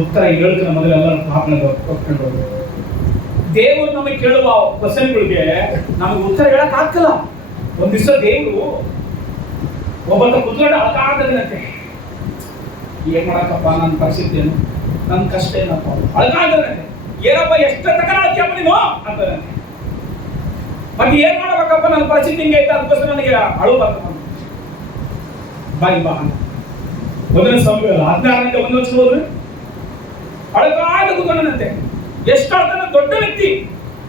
ಉತ್ತರ ಹೇಳ್ತಾನೆ ಮೊದಲೆಲ್ಲ ಪಾಪನದು ಕೊಟ್ಕೊಂಡು. ದೇವರು ನಮಗೆ ಕೇಳುವ ಕ್ವಶನ್ಗಳಿಗೆ ನಮಗೆ ಉತ್ತರ ಹೇಳಕ್ ಆಗ್ತಲ್ಲ. ಒಂದ್ ದಿವಸ ದೇವರು ಒಬ್ಬತ್ತ ಕುತ್ಕೊಂಡು ಅಳಕಾಡ್ದಂತೆ, ಏನ್ ಮಾಡಕ್ಕಪ್ಪ ನನ್ನ ಪರಿಸ್ಥಿತಿ ಏನು, ನನ್ನ ಕಷ್ಟ ಏನಪ್ಪ, ಅಳಕಾಡ್ದಂತೆ. ಏನಪ್ಪ ಎಷ್ಟು ತಕರ ಅಳ್ತೀಯಪ್ಪ ನೀನು ಅಂತಾನೆ. ಮತ್ತೆ ಏನ್ ಮಾಡ್ಬೇಕಪ್ಪ, ನನ್ನ ಪರಿಸ್ಥಿತಿ ಹಿಂಗೆ ಐತೆ, ಅದಕ್ಕೋಸ್ಕರ ನನಗೆ ಅಳು ಬರ್ತಪ್ಪ. ಬಾಯಿ ಬಾ ಅಂತ ಒಂದನೇ ಸಮಯ 16 ಒಂದು ವರ್ಷ ಹೋದ್ರೆ ಅಳಕಾಡ ಕೂತ್ಕೊಂಡಂತೆ. ಎಷ್ಟು ಅಳ್ತಾನೆ, ದೊಡ್ಡ ವ್ಯಕ್ತಿ,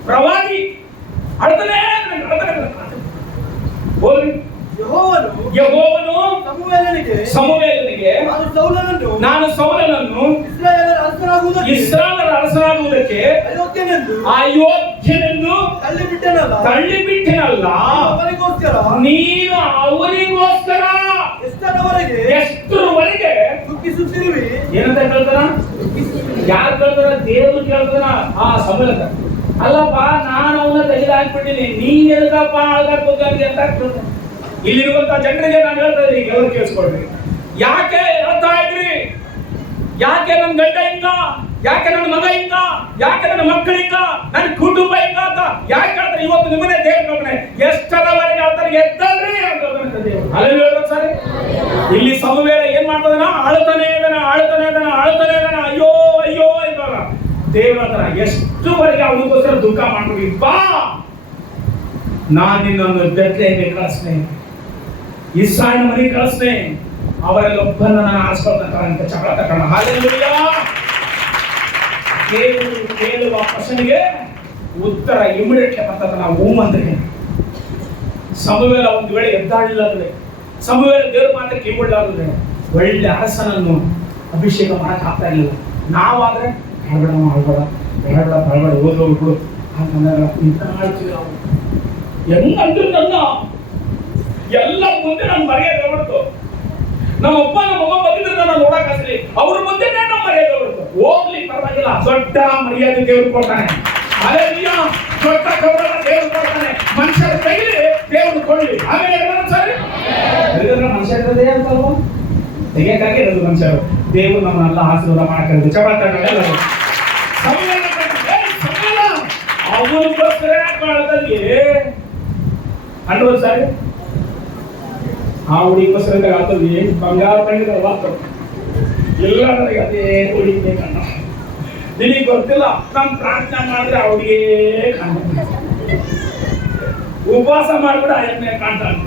ಪ್ರವಾದಿ, ಅಳ್ತಾನೆ ಹೋದ್ರಿ. ಯೆಹೋವನು ಸಮುವೇಲನಿಗೆ ನಾನು ಸೌಲನನ್ನು ಇಸ್ರಾಯೇಲರ ಅರಸನಾಗುವುದಕ್ಕೆ ಅಯೋಗ್ಯನೆಂದು ತಳ್ಳಿಬಿಟ್ಟೆನಲ್ಲ, ನೀನು ಅವನಿಗೋಸ್ಕರ ಎಷ್ಟರವರೆಗೆ ದುಃಖಿಸುತ್ತಿರುವಿ. ಏನಂತ ಕೇಳ್ತಾನ? ಯಾರು ಕೇಳ್ತಾರ? ದೇವರು ಕೇಳ್ತಾನ ಆ ಸಮುವೇಲ. ಅಲ್ಲಪ್ಪ, ನಾನು ಅವನ್ನ ತೆಗೆದಾಕ್ಬಿಟ್ಟಿನಿ, ನೀನ್ ಎಲ್ಕಪ್ಪ ಆಳ್ಗಾಕ್ಬೇಕಂತ ಅಂತ ಕೇಳ್ತಾನೆ. ಇಲ್ಲಿರುವಂತ ಜನರಿಗೆ ನಾನು ಹೇಳ್ತಾ ಇದ್ದೀನಿ, ಎಲ್ಲರೂ ಕೇಳಿಸ್ಕೊಳ್ರಿ. ಯಾಕೆ ಹೇಳ್ತಾ ಇದ್ರಿ? ಯಾಕೆ ನನ್ನ ಗಂಡ ಹಿಂಗ, ಯಾಕೆ ನನ್ನ ಮಗ ಹಿಂಗ, ಯಾಕೆ ನನ್ನ ಮಕ್ಕಳಿಂಗ, ನನ್ನ ಕುಟುಂಬ ಹಿಂಗ ಅಂತ ಯಾಕೆ ಹೇಳ್ತಾರೆ? ಇವತ್ತು ನಿಮ್ಮನೆ ದೇವ್ರ ಗಮನೆ ಎಷ್ಟರವರೆಗೆ ಹೇಳ್ತಾರೆ, ಎದ್ದಲ್ರಿ ಅಂತ ದೇವರು. ಅಲ್ಲೇನು ಸರಿ? ಇಲ್ಲಿ ಸಮುವೇಲ ಏನ್ ಮಾಡ್ತದನ? ಅಳ್ತಾನೆ ಇದನ, ಅಯ್ಯೋ ಅಯ್ಯೋ ಇವಾಗ ದೇವ್ರ ಹತ್ರ ಎಷ್ಟುವರೆಗೆ ಅವನಿಗೋಸ್ಕರ ದುಃಖ ಮಾಡ್ತೀವಿ. ಬಾ, ನಾನು ನಿನ್ನನ್ನು ಬೆತ್ಲೆಹೇಮಿಗೆ ಕಳಿಸ್ನೆ, ಇಸ್ರಾಯೇಲ್ ಮನೆಗೆ ಕಳಿಸ್ನೆ, ಅವರಲ್ಲಿ ಒಬ್ಬನ ನಾನು ಆರಿಸ್ಕೊಳ್ತಕ್ಕಂಥ ಚಕ್ರ ತಗೊಂಡ. ಹಲ್ಲೆಲೂಯಾ. ದೇವರು ಕೇಳುವ ಪ್ರಶ್ನೆಗೆ ಉತ್ತರ ಇಮಿಡಿಯೇಟ್ಲಿ ಬರ್ತದ. ನಾವು ಹೂ ಅಂದ್ರೆ ಸಮುವೇಲ ಒಂದು ವೇಳೆ ಎದ್ದಾಳಿಲ್ಲದ್ರೆ, ಸಮುವೇಲ ದೇವ್ರ ಮಾತ್ರ ಕಿವಿಗೊಳ್ಳಾದ್ರೆ ಒಳ್ಳೆ ಅರಸನನ್ನು ಅಭಿಷೇಕ ಮಾಡಕ್ ಆಗ್ತಾ ಇರಲಿಲ್ಲ. ನಾವಾದ್ರೆ ಬೇಡ ಓದೋಗ್ಬಿಡು ಅಂತಂದಾಗ ಇಂತ ಮಾಡ್ತೀವಿ ನಾವು. ಹೆಂಗಂದ್ರೆ ನನ್ನ ಎಲ್ಲ ಮುಂದೆ ನಾನು ಮರ್ಯಾದೆ ಹೊರತು, ನಮ್ಮಪ್ಪ ನಮ್ಮಮ್ಮ ಬಂದಿದ್ರೆ ನಾನು ನೋಡಕ್ ಆಗಲಿ, ಅವ್ರ ಮುಂದೆ ನಮ್ಮ ಮರ್ಯಾದೆ ಹೊರತು ಹೋಗ್ಲಿ ಪರವಾಗಿಲ್ಲ. ದೊಡ್ಡ ಮರ್ಯಾದೆ ದೇವ್ರು ಕೊಡ್ತಾನೆ. ಹಲ್ಲೆಲೂಯಾ. ದೊಡ್ಡ ಗೌರವ ದೇವ್ರು ಕೊಡ್ತಾನೆ. ಮನುಷ್ಯರ ಕೈಲಿ ದೇವ್ರು ಕೊಡ್ಲಿ. ಆಮೇಲೆ ಸರಿ ಮನುಷ್ಯ ಇರೋದೇ ಅಂತಲ್ವ, ತೆಗಿಯಕ್ಕಾಗಿ ಇರೋದು ಮನುಷ್ಯರು. ದೇವ್ರು ನಮ್ಮನ್ನೆಲ್ಲ ಆಶೀರ್ವಾದ ಮಾಡಕ್ಕೆ ಚಪಾತ ಅವನಿಗೋಸ್ಕರ ಕಾಲದಲ್ಲಿ ಅಂಡ್ರು ಸಾರಿ ಆ ಹುಡುಗಿಗೋಸ್ಕರ ಆಗ್ತದೆ. ಬಂಗಾರ ಬಂದಿದ್ರೆ ಎಲ್ಲ ನನಗೆ ಅದೇ ಹುಡುಗಿಬೇಕಣ್ಣ. ನಿನಗೆ ಗೊತ್ತಿಲ್ಲ, ನಾನು ಪ್ರಾರ್ಥನೆ ಮಾಡಿದ್ರೆ ಅವಳಿಗೆ ಕಾಣ್ತಾನೆ, ಉಪವಾಸ ಮಾಡಿಬಿಡ ಎಣ್ಣೆ ಕಾಣ್ತಾನೆ.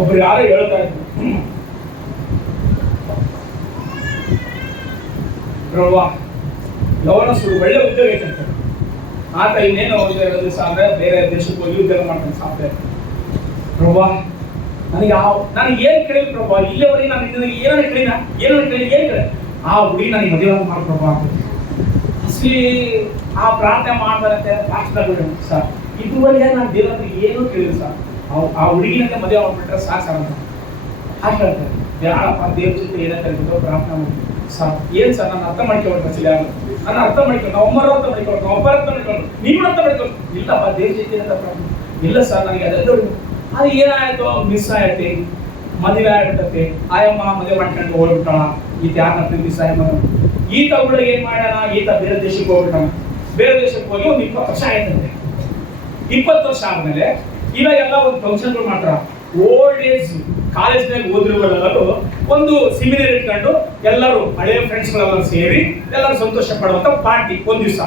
ಒಬ್ರು ಯಾರೋ ಹೇಳ್ತಾ ಇದ್ರು, ಪ್ರಭಾ ಯೌವನಸ್ಥರು ಒಳ್ಳೆ ಉದ್ಯೋಗ ಐತಂತ, ಆತ ಇನ್ನೇನು ಒಂದು 2 ದಿವಸ ಅಂದ್ರೆ ಬೇರೆ ದೇಶಕ್ಕೆ ಹೋಗಿ ಉದ್ಯೋಗ ಮಾಡ್ತಾನೆ ಸಾಫ್ಟ್ವೇರ್. ಪ್ರಭಾ ನನಗೆ ಏನ್ ಕೇಳಿ ಪ್ರಭಾ, ಇಲ್ಲಿವರೆಗೆ ನಾನು ನಿನಗೆ ಏನನ್ನ ಕೇಳಿನ ಏನ್ ಕೇಳಿ ಆ ಹುಡುಗಿ ನನಗೆ ಮದುವೆ ಮಾಡಿ ಪ್ರಭಾ ಅಸಲಿ ಆ ಪ್ರಾರ್ಥನೆ ಮಾಡ್ತಾರಂತೆ. ಸರ್ ಇದುವರೆಗೆ ನಾನು ದೇವರ ಏನೂ ಕೇಳಿಲ್ಲ ಸರ್, ಆ ಹುಡುಗಿನಂತೆ ಮದುವೆ ಮಾಡ್ಬಿಟ್ರೆ ಸಾಕು ಸರ್ ಅಂತ ಹಾಗೆ ಹೇಳ್ತಾರೆ. ಯಾರಪ್ಪ ದೇವ್ರ ಜೊತೆ ಏನಂತ ಹೇಳ್ಬಿಟ್ಟು ಪ್ರಾರ್ಥನೆ ಮಾಡಿ ಸರ್. ಏನ್ ಸರ್ ನಾನು ಅರ್ಥ ಮಾಡ್ಕೊಳ್ಬೇಕು, ನಾನು ಅರ್ಥ ಮಾಡ್ಕೊಂಡು ಒಮ್ಮರು ಅರ್ಥ ಮಾಡ್ಕೊಂಡು ಒಬ್ಬರು ಅರ್ಥ ಮಾಡ್ಕೊಂಡು ನೀವು ಅರ್ಥ ಮಾಡ್ಕೊಂಡು ಇಲ್ಲಪ್ಪ ದೇವ್ರ ಜೊತೆ ಏನಂತ ಪ್ರಾರ್ಥನೆ ಇಲ್ಲ ಸರ್. ನನಗೆ ಅದೆಲ್ಲ ಅದು ಏನಾಯ್ತು, ಮಿಸ್ ಆಯ್ತಿ, ಮದುವೆ ಆಗ್ಬಿಟ್ಟತಿ, ಆಯಮ್ಮ ಮದುವೆ ಮಾಡ್ಕೊಂಡು ಹೋಗ್ಬಿಟ್ಟಾಳ. ಈತ ಯಾರನ್ನ ಮಿಸ್ ಆಯಮ್ಮ, ಈತ ಹುಡುಗ ಏನ್ ಮಾಡ್ಯಾನ, ಈತ ಬೇರೆ ದೇಶಕ್ಕೆ ಹೋಗ್ಬಿಟ್ಟಾನ. ಬೇರೆ ದೇಶಕ್ಕೆ ಹೋಗಿ ಒಂದು 20 ವರ್ಷ ಆಯ್ತಂತೆ. 20 ವರ್ಷ ಆದ್ಮೇಲೆ ಇವಾಗೆಲ್ಲ ಒಂದು ಫಂಕ್ಷನ್ಗಳು ಮಾಡ್ತಾರ. ಓಲ್ಡ್ ಏಜ್ ಕಾಲೇಜ್ನಾಗ ಓದಿರುವವರು ಒಂದು ಸಿಮಿನರ್ ಇಟ್ಕೊಂಡು ಎಲ್ಲರೂ ಹಳೆಯ ಫ್ರೆಂಡ್ಸ್ಗಳೆಲ್ಲ ಸೇರಿ ಎಲ್ಲರೂ ಸಂತೋಷ ಪಡುವಂತ ಪಾರ್ಟಿ ಒಂದ್ ದಿವಸ.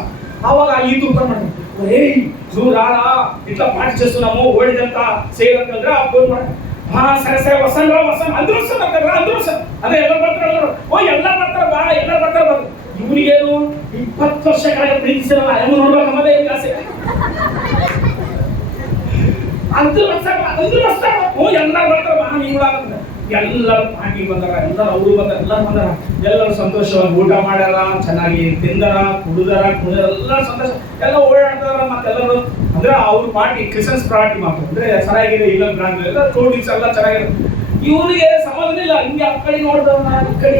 ಅವಾಗ ಈ ತೂಕ ಮಾಡಿ ರಾಳ ಇಟ್ಲ ಪಾರ್ಟಿ చేస్తు ನಾವು ಓಡಿದಂತ ಸೇರ್ ಅಂತಂದ್ರೆ ಆ ಫೋನ್ ಮಾಡಿ ಹಾ ಸರಿ ವಸಂತ ಅಂದ್ರು ಸರ್ ಅದೇ ಎಲ್ಲ ಬರ್ತಾರೆ. ಓ ಎಲ್ಲ ಬರ್ತಾರೆ ಬಾ, ಎಲ್ಲ ಬರ್ತಾರೆ ಬಾ. ಇವ್ರಿಗೇನು 20 ವರ್ಷ ಕೆಳಗೆ ಪ್ರೀತಿಸಿರಲ್ಲ, ಹೆಂಗ್ ನೋಡ್ಬೇಕು ನಮ್ಮದೇ ಆಸೆ. ಅಂದ್ರು ಓ ಎಲ್ಲ ಬರ್ತಾರೆ ಬಾ, ನೀವು ಎಲ್ಲರೂ ಪಾರ್ಟಿ ಬಂದಾರ, ಎಲ್ಲರೂ ಅವರು ಬಂದಾರ, ಎಲ್ಲರೂ ಬಂದಾರ. ಎಲ್ಲರೂ ಸಂತೋಷವಾಗಿ ಊಟ ಮಾಡ್ಯಾರ, ಚೆನ್ನಾಗಿ ತಿಂದಾರ, ಕುಡಿದಾರ, ಎಲ್ಲರೂ ಸಂತೋಷ, ಎಲ್ಲ ಓಡಾಡ್ತಾರ. ಮತ್ತೆಲ್ಲರೂ ಅಂದ್ರೆ ಅವ್ರ ಪಾರ್ಟಿ ಕ್ರಿಸ್ಮಸ್ ಪಾರ್ಟಿ ಮಾತ್ರ ಅಂದ್ರೆ ಚೆನ್ನಾಗಿದೆ, ಇಲ್ಲ ಬ್ರಾಂಡ್ ಎಲ್ಲ ಟೋಟಿಸ್ ಎಲ್ಲ ಚೆನ್ನಾಗಿದೆ. ಇವನಿಗೆ ಸಮಾಧಾನ ಇಲ್ಲ, ಹಿಂಗೆ ಆ ಕಡೆ ನೋಡ್ದವನ ಈ ಕಡೆ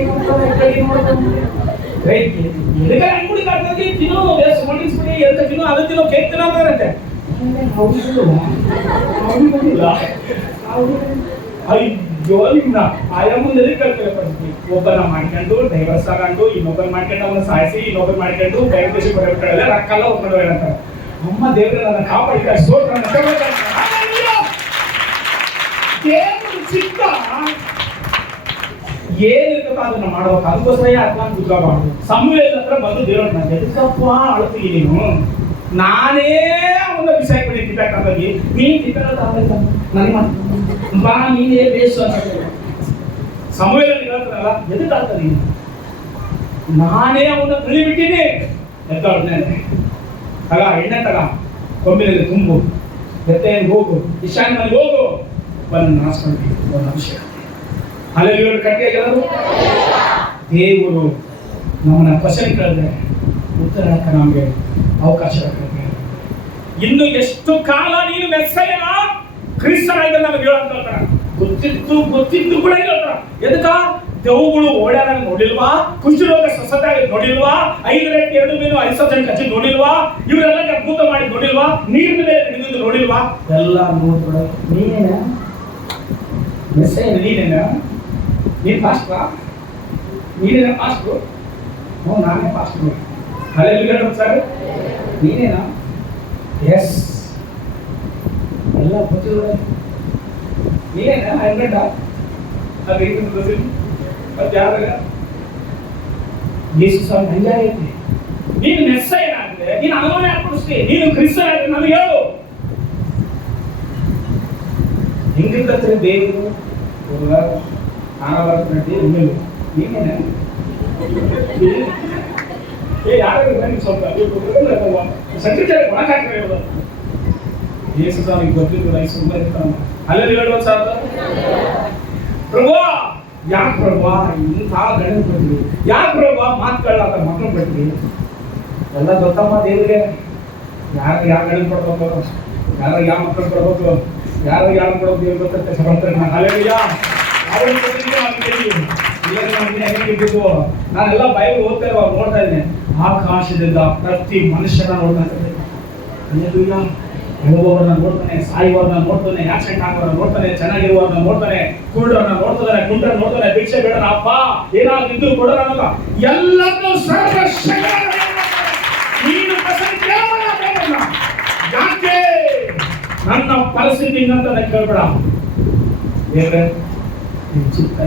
ಅಂಗಡಿ ತಿನ್ನೋ ಮಾಡಿಸ್ಬಿಡಿ ಎಂತ ತಿನ್ನೋ ಅದು ತಿನ್ನೋ ಕೇಕ್ ತಿನ್ನೋ ಅಂತಾರಂತೆ. ಅಯ್ಯೋ ನಿಮ್ನ ಆಯ ಮುಂದೆ ಕಳ್ಕೊಳ್ಳೋ ಪರಿಸ್ಥಿತಿ. ಒಬ್ಬನ ಮಾಡ್ಕೊಂಡು ಡೈವರ್ಸ್ ತಗೊಂಡು ಇನ್ನೊಬ್ಬನ ಮಾಡ್ಕೊಂಡು ಅವನ್ನ ಸಾಯಿಸಿ ಇನ್ನೊಬ್ಬನ ಮಾಡ್ಕೊಂಡು ಬೇರೆ ದೇಶಕ್ಕೆ ಬರಬೇಕಾದ್ರೆ ರೊಕ್ಕ ಎಲ್ಲ ಒಪ್ಕೊಂಡು ಹೇಳ್ತಾರೆ. ಅಮ್ಮ ದೇವರ ನನ್ನ ಕಾಪಾಡಿದ ಸ್ತೋತ್ರ ದೇವರು ಚಿತ್ತ ಏನಿರ್ತದ ಅದನ್ನ ಮಾಡ್ಬೇಕು. ಅದಕ್ಕೋಸ್ಕರ ಅಥವಾ ಉದ್ಯೋಗ ಮಾಡುದು. ಸಮುವೇಲನ ಹತ್ರ ಬಂದು ದೇವ್ರ ನಾನು ಎದಕ್ಕಪ್ಪ ಅಳ್ತೀವಿ ನೀನು, ನಾನೇ ಅವನ ವಿಷಯ ಕಡೆ ತಿಟ್ಟಕ್ಕಾಗಿ ನೀನ್ ತಿಟ್ಟಲ್ಲ ಬಾ ನೀನೇ ಬೇಸು ಅಂತ ಸಮುವೇಲನಿಗೆ ಹೇಳ್ತಾರಲ್ಲ, ಎದಕ್ಕೆ ಆಗ್ತದೆ ನೀನು, ನಾನೇ ಅವನ್ನ ತಿಳಿಬಿಟ್ಟಿನಿ ಎದ್ದಾಡ್ತೇನೆ, ತಗ ಎಣ್ಣೆ ತಗ, ಕೊಂಬಿನಲ್ಲಿ ತುಂಬು, ಎತ್ತೆಯನ್ನು ಹೋಗು, ಈಶಾನ್ಯ ಮನೆಗೆ ಹೋಗು, ಬಂದು ನಾಸ್ಕೊಂಡು ಒಂದು ಅಭಿಷೇಕ. ಅಲ್ಲೆಲ್ಲ ಕಟ್ಟಿಯಾಗಿರೋದು ದೇವರು ನಮ್ಮನ್ನ ಕ್ವಶನ್ ಕೇಳಿದ್ರೆ ಉತ್ತರ ನಮಗೆ ಅವಕಾಶ ಕೊಡ್ತಾರೆ. ಇನ್ನು ಎಷ್ಟು ಕಾಲ ನೀನು ಮೆಸ್ಸಯ್ಯನ ಕ್ರಿಸ್ತನಾಗಿ ನಮಗೆ ಹೇಳಂತ ಗೊತ್ತಿದ್ದು ಕೂಡ ಹೇಳ್ತಾರ. ಎದಕ್ಕ ದೆವ್ವಗಳು ಓಡಾಡ ನೋಡಿಲ್ವಾ, ಕುಷ್ಠರೋಗ ಸ್ವಸ್ಥತೆ ನೋಡಿಲ್ವಾ, 5 ರೇಟ್ 2 ಮೀನು 5 ಜನ ಕಚ್ಚಿ ನೋಡಿಲ್ವಾ, ಇವರೆಲ್ಲ ಅದ್ಭುತ ಮಾಡಿ ನೋಡಿಲ್ವಾ, ನೀರಿನ ಮೇಲೆ ಹಿಡಿದು ನೋಡಿಲ್ವಾ, ಎಲ್ಲ ನೋಡ್ಬಿಡ. ನೀನೇನ ಮೆಸ್ಸಯ್ಯನ, ನೀನೇನ, ನೀನ್ ಪಾಸ್ಟ್ರಾ, ನೀನೇನ ಪಾಸ್ಟ್ರು? ಹ್ಞೂ ನಾನೇ ಪಾಸ್ಟ್ರು. ಅಲ್ಲೆಲ್ಲ ಸರ್ ನೀನೇನಾ? ಎಸ್ ಎಲ್ಲ ಗೊತ್ತಿಲ್ಲ. ನೀನೇನಾ? ಹಂಡ್ರೆಡ್ ಅದು ಇದು ಗೊತ್ತಿಲ್ಲ. ಮತ್ತೆ ಯಾರಾಗ ಯೇಸು ಸ್ವಾಮಿ ಹಂಗೆ ಐತಿ. ನೀನು ಮೆಸ್ಸಯ್ಯನ ಅಂದ್ರೆ ನೀನು ಅನುಮಾನ ಹಾಕ್ಬಿಡಿಸ್ತಿ, ನೀನು ಕ್ರಿಸ್ತನ ನಮಗೆ ಹೇಳು. ಹೆಂಗಿರ್ತದೆ ದೇವರು ನೀನೇನ ಯಾರು ಸ್ವಲ್ಪ ಸಂಕೃತಿ ಒಳಗಾಗ್ತಾರೆ. ಯೇಸು ಸ್ವಾಮಿ ಗೊತ್ತಿಲ್ಲ ಸುಮ್ಮನೆ ಇರ್ತಾನ. ಅಲ್ಲಲ್ಲಿ ಹೇಳುವ ಸಾಧ್ಯ ಪ್ರಭು, ಯಾಕೆ ಪ್ರಭು ಇಂಥ ಗಂಡ ಕೊಟ್ರಿ, ಯಾಕೆ ಪ್ರಭು ಮಾತುಗಳಾದ ಮಕ್ಕಳು ಕೊಟ್ರಿ, ಎಲ್ಲ ಗೊತ್ತಮ್ಮ ದೇವ್ರಿಗೆ. ಯಾರು ಯಾವ ಗಂಡ ಕೊಡ್ಬೇಕು, ಯಾರು ಯಾವ ಮಕ್ಕಳು ಕೊಡ್ಬೇಕು, ಯಾರು ಯಾವ ಕೊಡೋದು ದೇವ್ರು ಗೊತ್ತಂತೆ ಬರ್ತಾರೆ. ನಾನೆಲ್ಲ ಬೈಬಲ್ ಓದ್ತಾ ಇರುವಾಗ ನೋಡ್ತಾ ಇದ್ದೇನೆ, ಆಕಾಶದಿಂದ ಪ್ರತಿ ಮನುಷ್ಯನ ನೋಡ್ತಾ ಇದ್ದೇನೆ. ಹೇಳುವವರನ್ನ ನೋಡ್ತಾನೆ, ಸಾಯುವವರನ್ನ ನೋಡ್ತಾನೆ, ಆಕ್ಸಿಡೆಂಟ್ ಆಗೋರನ್ನ ನೋಡ್ತಾನೆ, ಚೆನ್ನಾಗಿರುವವರನ್ನ ನೋಡ್ತಾನೆ, ಕುರುಡರನ್ನ ನೋಡ್ತಾನೆ, ಕುಂಡ್ರ ನೋಡ್ತಾನೆ, ಭಿಕ್ಷೆ ಬೇಡ ಅಪ್ಪ ಏನಾದ್ರು ಇದ್ದು ಕೊಡೋಣ ಎಲ್ಲರೂ ಯಾಕೆ ನನ್ನ ಪರಿಸ್ಥಿತಿ ಅಂತ ಕೇಳ್ಬೇಡ. ದೇವ್ರೆ ಚಿತ್ತ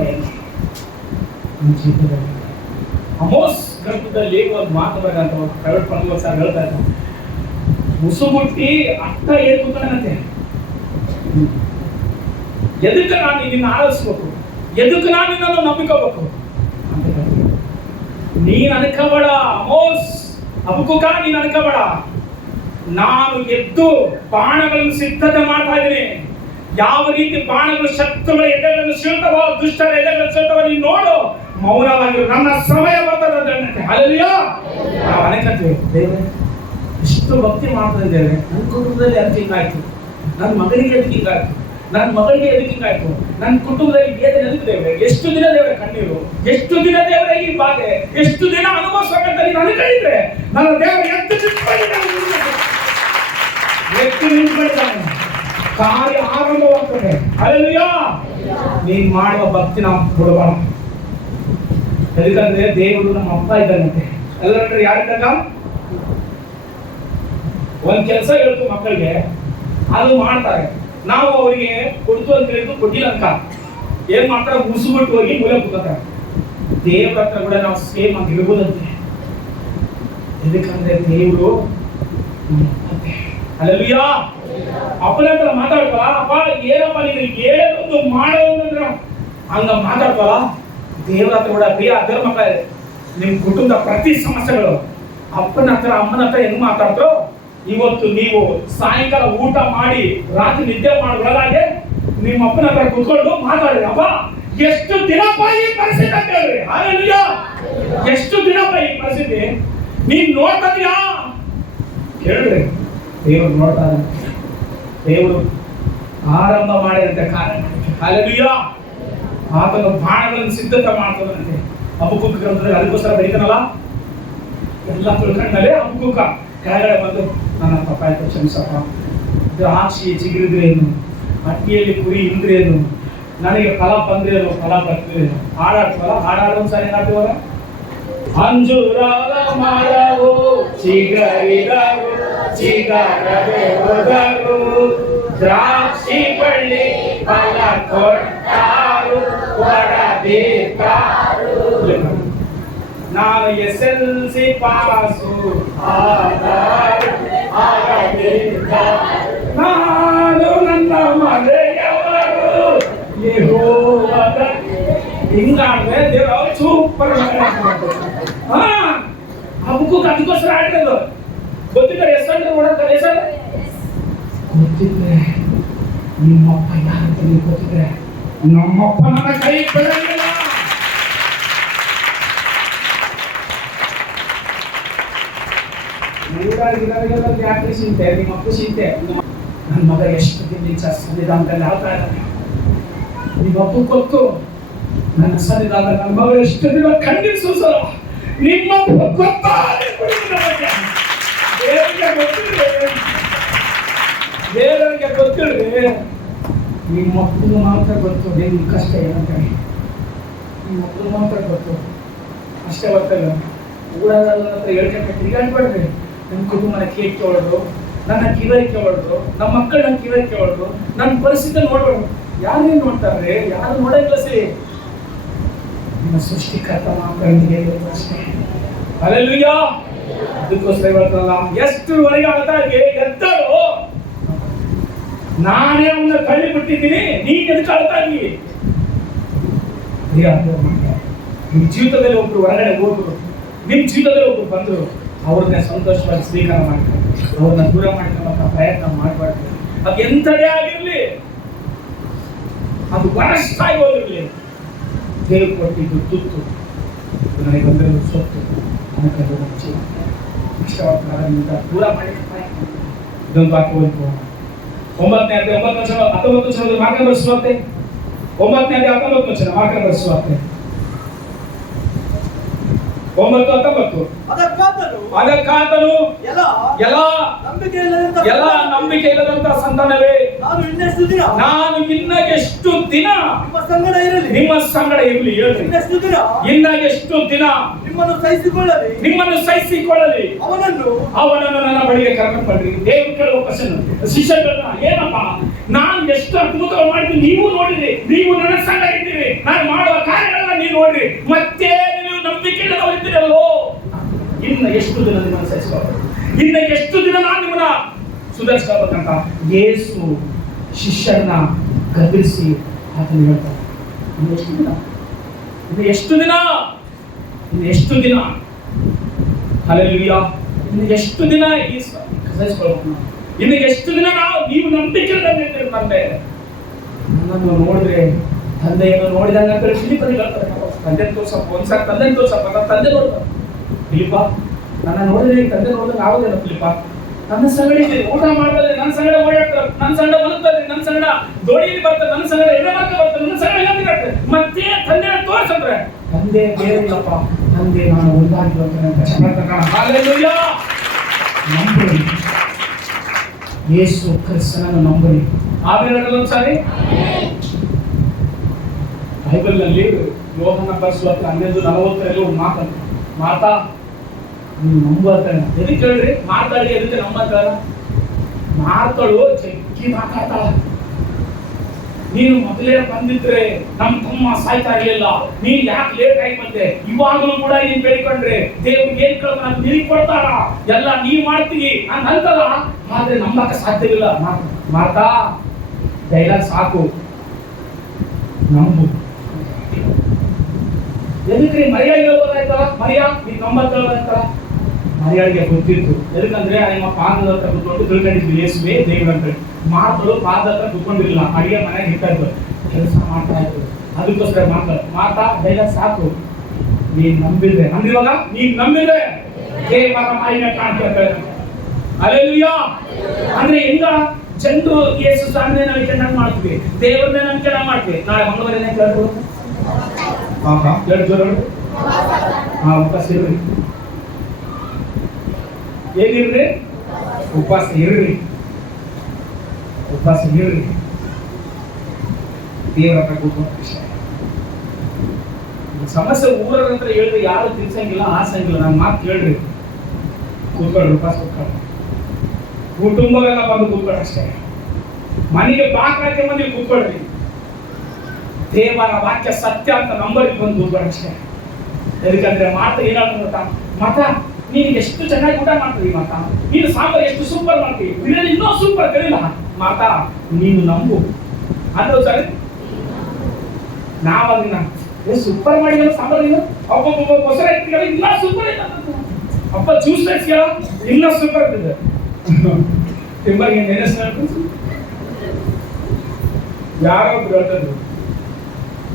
ಅಮೋಸ್ ಗ್ರಂಥದಲ್ಲಿ ಒಂದು ಮಾತು ಬರಂತ ಪ್ರೈವೇಟ್ ಪಂಡಿತ ಸರ್ ಹೇಳ್ತಾ ಇದ್ದಾರೆ, ಮುಸುಗುಟ್ಟಿ ಅರ್ಥ ಹೇಳ್ತಾನಂತೆ. ಎದಕ್ಕೆ ನಾನು ನಿನ್ನ ಆರಿಸ್ಬೇಕು, ಎದಕ್ಕೆ ನಾನು ನಿನ್ನನ್ನು ನಂಬಿಕೋಬೇಕು ಅಂತ ಹೇಳ್ತೀನಿ. ನೀನು ಅನ್ಕೋಬೇಡ ಅಮೋಸ್, ಅಬುಕುಕ ನೀನು ಅನ್ಕೋಬೇಡ. ನಾನು ಎದ್ದು ಬಾಣಗಳನ್ನು ಸಿದ್ಧತೆ ಮಾಡ್ತಾ ಇದ್ದೀನಿ. ಯಾವ ರೀತಿ ಬಾಣಗಳು ಶತ್ರುಗಳ ಎದೆಗಳನ್ನು ಸೀಳ್ತವೋ, ದುಷ್ಟರ ಎದೆಗಳನ್ನು ಸೀಳ್ತವೋ ನೀನು ನೋಡು, ಮೌನವಾಗಿರು, ನನ್ನ ಸಮಯ ಬರ್ತದೆ. ಹಲ್ಲೆಲೂಯಾ. ನಾವು ಅನೇಕಂತೀವಿ ದೇವರೇ ಇಷ್ಟು ಭಕ್ತಿ ಮಾಡ್ತಾ ಇದ್ದೇವೆ, ನನ್ನ ಕುಟುಂಬದಲ್ಲಿ ಅದಕ್ಕೆ ಹಿಂಗಾಯ್ತು, ನನ್ನ ಮಗನಿಗೆ ಅದಕ್ಕೆ ಹಿಂಗಾಯ್ತು, ನನ್ನ ಮಗಳಿಗೆ ಅದಕ್ಕೆ ಹಿಂಗಾಯ್ತು, ನನ್ನ ಕುಟುಂಬದಲ್ಲಿ ಏನೇ ಎದುರಿದ್ದೇವೆ, ಎಷ್ಟು ದಿನ ದೇವರ ಕಣ್ಣೀರು, ಎಷ್ಟು ದಿನ ದೇವರ ಈ ಬಾಧೆ, ಎಷ್ಟು ದಿನ ಅನುಭವಿಸಬೇಕಂತ ನೀನು ಅನ್ಕೊಂಡಿದ್ರೆ ನನ್ನ ದೇವರ ಎತ್ತು ನಿಂತ್ಕೊಂಡಿದ್ದಾನೆ, ಕಾರ್ಯ ಆರಂಭವಾಗ್ತದೆ. ಹಲ್ಲೆಲೂಯಾ. ನೀನ್ ಮಾಡುವ ಭಕ್ತಿ ನಾವು ಕೊಡಬಾರ. ಯಾಕಂದ್ರೆ ದೇವರು ನಮ್ಮ ಅಪ್ಪ ಇದ್ದಾನಂತೆ. ಎಲ್ಲರ ಯಾರಿದ್ದಾಗ ಒಂದ್ ಕೆಲಸ ಹೇಳ್ತು ಮಕ್ಕಳಿಗೆ, ಅದು ಮಾಡ್ತಾರೆ, ನಾವು ಅವರಿಗೆ ಕೊಡ್ತು ಅಂತ ಹೇಳಿದ್ದು ಕೊಟ್ಟಿಲ್ಲ ಅಂತ ಏನ್ ಮಾಡ್ತಾರೆ, ಮುಸುಬಿಟ್ಟು ಹೋಗಿ ಮೂಲೆ ಕೂತಾರೆ. ದೇವ್ರ ಹತ್ರ ಕೂಡ ನಾವು ಸೇಮ್ ಆಗಿ ಇರ್ಬೋದಂತೆ. ಇದಕ್ಕಂದ್ರೆ ದೇವರು ಹಲ್ಲೆಲೂಯಾ. ಅಪ್ಪನ ಹತ್ರ ಮಾತಾಡ್ತಾರ, ಅಪ್ಪ ಏನಪ್ಪ ನೀನು ಏನೊಂದು ಮಾಡೋದಂದ್ರ ಹಂಗ ಮಾತಾಡ್ತಾರ. ದೇವರ ಹತ್ರ ಕೂಡ ಪ್ರಿಯ ಅದರ ಮಕ್ಕಳ ನಿಮ್ ಕುಟುಂಬದ ಪ್ರತಿ ಸಮಸ್ಯೆಗಳು ಅಪ್ಪನ ಹತ್ರ ಅಮ್ಮನ ಹತ್ರ ಹೆಂಗ್ ಮಾತಾಡ್ತೋ, ಇವತ್ತು ನೀವು ಸಾಯಂಕಾಲ ಊಟ ಮಾಡಿ ರಾತ್ರಿ ನಿದ್ದೆ ಮಾಡೋದ್ರಾಗೆ ನಿಮ್ಮ ಅಪ್ಪನ ಹತ್ರ ಕುತ್ಕೊಂಡು ಮಾತಾಡಿ, ಅಪ್ಪ ಎಷ್ಟು ದಿನಪ್ಪ ಈ ಪರಿಸ್ಥಿತಿ ಅಂತ ಹೇಳ್ರಿ. ಹಲ್ಲೆಲೂಯಾ. ಎಷ್ಟು ದಿನಪ್ಪ ಈ ಪರಿಸ್ಥಿತಿ ನೀನ್ ನೋಡ್ತಾ ಇದೀಯಾ ಕೇಳ್ರಿ. ದೇವರು ನೋಡ್ತಾ ಇದ್ದಾನೆ. ದೇವರು ಆರಂಭ ಮಾಡಿದಂತೆ ಕಾರ್ಯ ಮಾಡಿದೆ. ಹಲ್ಲೆಲೂಯಾ. ಆತನ ಬಾಣಗಳನ್ನು ಸಿದ್ಧತೆ ಮಾಡ್ತದಂತೆ. ಹಬಕ್ಕೂಕ ಗ್ರಂಥದಲ್ಲಿ ಅದಕ್ಕೋಸ್ಕರ ಬರೀತಾನಲ್ಲ, ಎಲ್ಲ ತಿಳ್ಕೊಂಡಲ್ಲೇ ಹಬಕ್ಕೂಕ ಕೆಳಗಡೆ ಬಂದು ನನ್ನ ತಪ್ಪ ಆಯ್ತು ಕ್ಷಮಿಸಪ್ಪ, ದ್ರಾಕ್ಷಿ ಚಿಗುರಿದ್ರೇನು, ಅಕ್ಕಿಯಲ್ಲಿ ಕುರಿ ಇಲ್ದ್ರೇನು, ನನಗೆ ಫಲ ಬಂದ್ರೇನು, ಫಲ ಬರ್ತೇನು, ಹಾಡಾಡ್ತೀವಲ್ಲ, ಹಾಡಾಡೋ ಒಂದ್ಸಾರಿ ಏನಾಗ್ತೀವಲ್ಲ, ಅಂಜೂರದ ಮರವು ಚಿಗರಿದವು ಚಿಗರವೇ ಹೋದರು, ದ್ರಾಕ್ಷಿ ಬಳ್ಳಿ ಫಲ ಕೊಟ್ಟಾರು, ಹೊರಬೇಕಾರು. ನಾನು SLC ಪಾಸು ನಾನು ನನ್ನ ಮನೆಯವರು ಯೆಹೋವನ. ಹಿಂಗಾದ್ರೆ ದೇವ್ರ ಸೂಪರ್. ಅದಕ್ಕೋಸ್ಕರ ಆಡಿರೋದು. ಗೊತ್ತಿದ್ದಾರೆ ಹೆಸರು ನೋಡೋದು ಹೆಸರು ಗೊತ್ತಿದ್ರೆ ನಿಮ್ಮಪ್ಪ ಯಾರಂತ ನೀವು ಗೊತ್ತಿದ್ರೆ ನಮ್ಮಪ್ಪ ನನ್ನ ಕೈ ಬಿಡಂಗಿಲ್ಲ. ಊರಾಗಿರೋರಿಗೆಲ್ಲ ಯಾಕೆ ಚಿಂತೆ? ನಿಮ್ಮಪ್ಪ ಚಿಂತೆ. ನನ್ನ ಮಗ ಎಷ್ಟು ದಿನ ಸಂವಿಧಾನದಲ್ಲಿ ಆಡ್ತಾ ಇದ್ದಾನೆ. ನಿಮ್ಮಪ್ಪ ಗೊತ್ತು ನನ್ನ ಸನ್ನಿಧಾನ ನನ್ನ ಮಗ ಎಷ್ಟು ದಿನ ಖಂಡಿಸು ಸರ್. ನಿಮ್ಮಪ್ಪ ಗೊತ್ತಾ? ಬೇರೆಯವ್ರಿಗೆ ಗೊತ್ತಿಲ್ರಿ, ನಿಮ್ಮ ಮಕ್ಕಳು ಮಾತ್ರ ಗೊತ್ತು ನಿಮ್ಮ ಕಷ್ಟ ಏನಂತ. ನಿಮ್ಮ ಮಕ್ಕಳು ಮಾತ್ರ ಗೊತ್ತು ಅಷ್ಟೇ. ಗೊತ್ತಲ್ಲ ಊರಲ್ಲಿ ಹತ್ರ ಹೇಳ್ಕೊಂಡು ತಿರುಗಾಡ್ಬೇಡ್ರಿ. ನನ್ನ ಕುಟುಂಬನ ಕೇಕ್ ಹೊಡೆದು, ನನ್ನ ಕಿವರಿಕೆ ಹೊಡೆದು, ನಮ್ಮ ಮಕ್ಕಳು ನನ್ನ ಕಿವರಿಕೆ ಹೊಡೆದು, ನನ್ನ ಪರಿಸ್ಥಿತಿ ನೋಡ್ಬೇಡ್ರು. ಯಾರೇನು ನೋಡ್ತಾರೆ? ಯಾರು ನೋಡಂಗಿಲ್ಲ. ಸರಿ, ನಿಮ್ಮ ಸೃಷ್ಟಿಕರ್ತ ಮಾತ್ರ ಅಷ್ಟೇ. ಹಲ್ಲೆಲೂಯಾ. ಅದಕ್ಕೋಸ್ಕರ ಹೇಳ್ತಾರಲ್ಲ, ಎಷ್ಟರವರೆಗೆ ಆಳ್ತಾ ಎದ್ದಳು, ನಾನೇ ಅವನ್ನ ಕಳ್ಳಿ ಬಿಟ್ಟಿದ್ದೀನಿ, ನೀನ್ ಎದಕ್ಕೆ ಆಳ್ತಾ ಇದೀನಿ? ನಿಮ್ ಜೀವಿತದಲ್ಲಿ ಒಬ್ರು ಹೊರಗಡೆ ಹೋದ್ರು, ನಿಮ್ ಜೀವಿತದಲ್ಲಿ ಒಬ್ರು ಬಂದ್ರು, ಅವ್ರನ್ನ ಸಂತೋಷವಾಗಿ ಸ್ವೀಕಾರ ಮಾಡ್ತಾರೆ, ಅವ್ರನ್ನ ದೂರ ಮಾಡ್ಕೊಳ್ಳೋ ಪ್ರಯತ್ನ ಮಾಡಬಾರ್ದು. ಅದು ಎಂಥದೇ ಆಗಿರ್ಲಿ, ಅದು ವರಷ್ಟಾಗಿ ಹೋಗಿರ್ಲಿ, ದೇವ್ರು ಕೊಟ್ಟಿದ್ದು ತುತ್ತು, ನನಗೆ ಬಂದಿರೋದು ಸೊತ್ತು, ನನಗೆ ಇಷ್ಟವಾದ ದೂರ ಮಾಡಿ ಇದೊಂದು ವಾಕ್ಯ ಹೋಯ್ತು. 9ನೇ ಅಧ್ಯಾಯ 19 ಮಾರ್ಕನ ಬರೆಸುವಂತೆ. 9ನೇ ಅಧ್ಯಾಯ 19 ಮಾರ್ಕನ ಬರೆಸುವಂತೆ. 9:19 ಅದಕ್ಕಾತನು ಎಲ್ಲ ನಂಬಿಕೆ ಇಲ್ಲದಂತ ಸಂತಾನವೇ, ನಾನು ಇನ್ನೆಷ್ಟು ದಿನ ನಿಮ್ಮ ಸಂಗಡ ಇರಲಿ. ಇನ್ನೆಷ್ಟು ದಿನ ನಿಮ್ಮನ್ನು ಸಹಿಸಿಕೊಳ್ಳಲಿ. ಅವನನ್ನು ನನ್ನ ಬಳಿಗೆ ಕರ್ಕೊಂಡು ಬರ್ರಿ. ದೇವರು ಕೇಳುವ ಕ್ವಶನ್ ಶಿಷ್ಯಗಳನ್ನ, ಏನಪ್ಪ ನಾನು ಎಷ್ಟು ಅದ್ಭುತಗಳು ಮಾಡಿದ್ವಿ ನೀವು ನೋಡಿರಿ, ನೀವು ನನ್ನ ಸಂಗ ಇದ್ದೀರಿ, ನಾನು ಮಾಡುವ ಕಾರ್ಯಗಳನ್ನ ನೀವು ನೋಡ್ರಿ, ಮತ್ತೆ ನೀವು ನಂಬಿಕೆ ಇಲ್ಲದವರಿದ್ದೀರಲ್ಲೋ, ಇನ್ನ ಎಷ್ಟು ದಿನ ನಿಮ್ಮನ್ನು ಸಹಿಸಿಕೊಳ್ಳಬೇಕು? ಇನ್ನ ಎಷ್ಟು ದಿನ ನಾನು ನಿಮ್ಮನ್ನ ಸುಧಾರಿಸ್ಕೊಳ್ಬೇಕಂತ ಯೇಸು ಶಿಷ್ಯರನ್ನ ಗದರಿಸಿ ಆತನು ಹೇಳ್ತಾರೆ, ಇನ್ನು ಎಷ್ಟು ದಿನ, ಇನ್ನು ಎಷ್ಟು ದಿನ, ಇನ್ನು ಎಷ್ಟು ದಿನ. ಹಲ್ಲೆಲೂಯಾ. ಇನ್ನು ಎಷ್ಟು ದಿನ ಈ ಸಹಿಸ್ಕೊಳ್ಬೇಕು? ಇನ್ನು ಎಷ್ಟು ದಿನ ನೀವು ನಂಬಿಕೆ ಇಲ್ಲದಿರ್ತೀರಿ? ನನ್ನನ್ನು ನೋಡಿದ್ರೆ ತಂದೆಯನ್ನು ನೋಡಿದಂಗ ಅಂತ ಫಿಲಿಪ್ಪನಿಗೆ ಹೇಳ್ತಾರೆ. ತಂದೆ ತೋರ್ಸಪ್ಪ, ಒಂದ್ಸಾರಿ ತಂದೆ ತೋರ್ಸಪ್ಪ. ನನ್ನ ತಂದೆ ನೋಡ್ತಾರೆ. ಫಿಲಿಪ್ಪ, ನನ್ನ ನೋಡಿದ್ರೆ ತಂದೆ ನೋಡಿದ್ರೆ ಆಗೋದಿಲ್ಲ. ಫಿಲಿಪ್ಪ, ನನ್ನ ಸಂಗಡ ಊಟ ಮಾಡ್ತಾರೆ, ನನ್ನ ಸಂಗಡ ಓಡಾಡ್ತಾರೆ, ನನ್ನ ಸಂಗಡ ಬರುತ್ತಾರೆ, ನನ್ನ ಸಂಗಡ ದೋಣಿಯಲ್ಲಿ ಬರ್ತಾರೆ, ನನ್ನ ಸಂಗಡ ಎಣ್ಣೆ ಬರ್ತಾರೆ, ನನ್ನ ಸಂಗಡ ಹೇಳ್ತಾರೆ, ಮತ್ತೆ ತಂದೆ ತೋರ್ಸಂದ್ರೆ ತಂದೆ ಬೇರೆ ಇಲ್ಲಪ್ಪ, ತಂದೆ ನಾನು ಉಳಿದಾಗಿ ಬರ್ತಾನೆ. ನಂಬರಿ, ಯೇಸು ಕ್ರಿಸ್ತನನ್ನು ನಂಬರಿ. ಆಮೇಲೆ ಒಂದ್ಸಾರಿ ಬೈಬಲ್ ನಲ್ಲಿ ಯೋಹನ ಬರೆಸುವ 11:40 ಮಾತಂತ, ಮಾತಾ ನೀವು ನಂಬರ್ತಾನೆ. ಎದಕ್ಕೆ ಹೇಳ್ರಿ? ಮಾತಾಡಿ ಎದಕ್ಕೆ ನಂಬತ್ತಾರ? ಮಾತಾಡು ಜಗ್ಗಿ ಮಾತಾಡ್ತಾಳ. ನೀನು ಮೊದಲೇ ಬಂದಿದ್ರೆ ನಮ್ಮ ತಮ್ಮ ಸಾಯ್ತಾ ಇರಲಿಲ್ಲ, ನೀನ್ ಯಾಕೆ ಲೇಟ್ ಆಗಿ ಬಂದೆ? ಇವಾಗಲೂ ಕೂಡ ನೀನ್ ಬೇಡಿಕೊಂಡ್ರೆ ದೇವ್ರಿಗೆ ಏನ್ ಕೇಳ್ತಾನ ಅಂತ ನಿನಗೆ ಕೊಡ್ತಾರ, ಎಲ್ಲ ನೀವ್ ಮಾಡ್ತೀವಿ ಅಂತ ಅಂತಲ್ಲ. ಆದ್ರೆ ನಂಬಕ ಸಾಧ್ಯವಿಲ್ಲ. ಮಾತಾ ಡೈಲಾಗ್ ಸಾಕು, ನಂಬು. ಎದಕ್ರಿ? ಮರ್ಯಾದೆ ಹೇಳ್ಬೋದಾಯ್ತಲ್ಲ, ಮರ್ಯಾ ನೀನ್ ನಂಬತ್ತಲ್ಲ. ಮರ್ಯಾದೆಗೆ ಗೊತ್ತಿತ್ತು. ಎದಕ್ಕಂದ್ರೆ ನಿಮ್ಮ ಪಾದದ ಹತ್ರ ಕುತ್ಕೊಂಡು ತಿಳ್ಕೊಂಡಿದ್ವಿ ಯೇಸುವೆ ದೇವ್ರ ಅಂತ. ಮಾತುಗಳು ಪಾದ ಹತ್ರ ಕುತ್ಕೊಂಡಿರ್ಲಿಲ್ಲ, ಅಡಿಗೆ ಮನೆಗೆ ಇರ್ತಾ ಇದ್ರು, ಕೆಲಸ ಮಾಡ್ತಾ ಇದ್ರು. ಅದಕ್ಕೋಸ್ಕರ ಮಾತಾ ಡೈಲಾಗ್ ಸಾಕು. ನೀನ್ ನಂಬಿದ್ರೆ ಅಂದಿವಾಗ ನೀನ್ ನಂಬಿದ್ರೆ ದೇವರ ಮಹಿಮೆ ಕಾಣ್ತಾ. ಹಲ್ಲೆಲೂಯಾ. ಅಂದ್ರೆ ಹೆಂಗ ಜನರು ಯೇಸು ಸ್ವಾಮಿನೇ ನಂಬಿಕೆ ಮಾಡ್ತೀವಿ, ದೇವರನ್ನೇ ನಂಬಿಕೆ ಮಾಡ್ತೀವಿ. ನಾಳೆ ಮಂಗಳವಾರ ಕೇಳ್ಬೋದು, ಉಪವಾಸ ಇರ್ರಿ. ಏನಿರ್ರಿ? ಉಪವಾಸ ಇರ್ರಿ, ಉಪವಾಸ ಇರ್ರಿ. ದೇವರ ಹತ್ರ ಕೂತ್ಕೊಂಡು ಸಮಸ್ಯೆ ಊರ ಹತ್ರ ಹೇಳಿದ್ರೆ ಯಾರು ತಿಳ್ಸಂಗಿಲ್ಲ, ಆಸಂಗಿಲ್ಲ. ನನ್ನ ಮಾತು ಕೇಳ್ರಿ, ಕೂತ್ಕೊಳ್ರಿ, ಉಪವಾಸ ಕೂತ್ಕೊಳ್ಳಿ. ಕುಟುಂಬವೆಲ್ಲ ಬಂದು ಕೂತ್ಕೊಳ್ಳಿ ಅಷ್ಟೇ. ಮನೆಗೆ ಬಾಕ್ಲಾಕೆ ಮಂದಿ ಕೂತ್ಕೊಳ್ರಿ. ದೇವರ ವಾಕ್ಯ ಸತ್ಯ ಅಂತ ನಂಬರಿಗೆ ಬಂದು ಕೂತ್ಕೊಳ್ಳಿ ಅಷ್ಟೇ. ಯಾಕಂದ್ರೆ ಮಾತಾ ಏನಾದ್ರು ಗೊತ್ತಾ, ಮಾತಾ ನೀನು ಎಷ್ಟು ಚೆನ್ನಾಗಿ ಊಟ ಮಾಡ್ತೀವಿ, ಮಾತಾ ನೀನು ಸಾಂಬಾರು ಎಷ್ಟು ಸೂಪರ್ ಮಾಡ್ತೀವಿ, ಬಿರಿಯಾನಿ ಇನ್ನೂ ಸೂಪರ್ ಕರೀಲ್ಲ, ಮಾತಾ ನೀನು ನಂಬು ಅಂದ್ರೆ ಸರಿ. ನಾವನ್ನ ಸೂಪರ್ ಮಾಡಿದ ಸಾಂಬಾರು ನೀನು ಒಬ್ಬೊಬ್ಬ ಹೊಸ ಇಟ್ಟಿಗೆ ಇಲ್ಲ ಸೂಪರ್ ಇಲ್ಲ, ಅಪ್ಪ ಜ್ಯೂಸ್ ಬೇಯಿಸ್ಕೇಳ ಇನ್ನೂ ಸೂಪರ್ ಇರ್ತದೆ. ತಿಂಬರ್ಗೆ ನೆನೆಸ್ಕೊಂಡು ಯಾರೋ ಹೇಳ್ತದ್ರು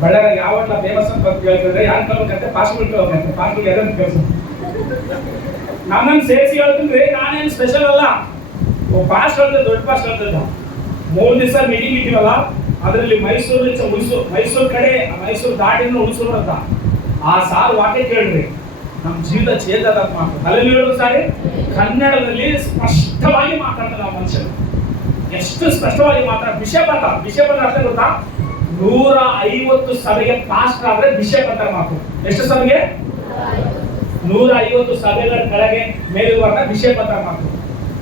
ಬಳ್ಳಾರ ಯಾವಟ್ಲ ಫೇಮಸ್ ಅಂತ ಹೇಳ್ತಿದ್ರೆ ಯಾರು ಕಲ್ಬೇಕಂತೆ ಪಾಸ್ಗಳು ಕೇಳ್ಬೇಕಂತೆ. ಪಾಸ್ಗಳು ಯಾವ್ದು ಕೆಲಸ ನನ್ನನ್ನು ಸೇರಿಸಿ ಹೇಳ್ತೀನಿ, ನಾನೇನು ಸ್ಪೆಷಲ್ ಅಲ್ಲ. ಪಾಸ್ಟ್ ಹೇಳ್ತದೆ, ದೊಡ್ಡ ಪಾಸ್ಟ್ ಹೇಳ್ತದ. 3 ದಿವಸ ಮೀಟಿಂಗ್ ಇಟ್ಟಿವಲ್ಲ, ಅದರಲ್ಲಿ ಮೈಸೂರು ಕಡೆ ಮೈಸೂರು ದಾಟಿನ ಉಳಿಸೋರು ಅಂತ ಆ ಸಾರು ವಾಕ್ಯ ಕೇಳ್ರಿ, ನಮ್ಮ ಜೀವಿತ ಚೇತದ ಮಾತು. ಅಲ್ಲಿ ಹೇಳೋದು ಸಾರಿ ಕನ್ನಡದಲ್ಲಿ ಸ್ಪಷ್ಟವಾಗಿ ಮಾತಾಡ್ತಾರೆ ನಾವು ಮನುಷ್ಯರು. ಎಷ್ಟು ಸ್ಪಷ್ಟವಾಗಿ ವಿಷಯ ಪತ್ರ ಅರ್ಥ ಗೊತ್ತಾ? 150 ಸಭೆಗೆ ಪಾಸ್ಟ್ ಆದ್ರೆ ವಿಷಯ ಪತ್ರ ಮಾತು. ಎಷ್ಟು ಸಭೆಗೆ? 150 ಸಭೆಗಳ ಕೆಳಗೆ ಮೇಲಿರುವಾಗ ವಿಷಯ ಪತ್ರ ಮಾತು.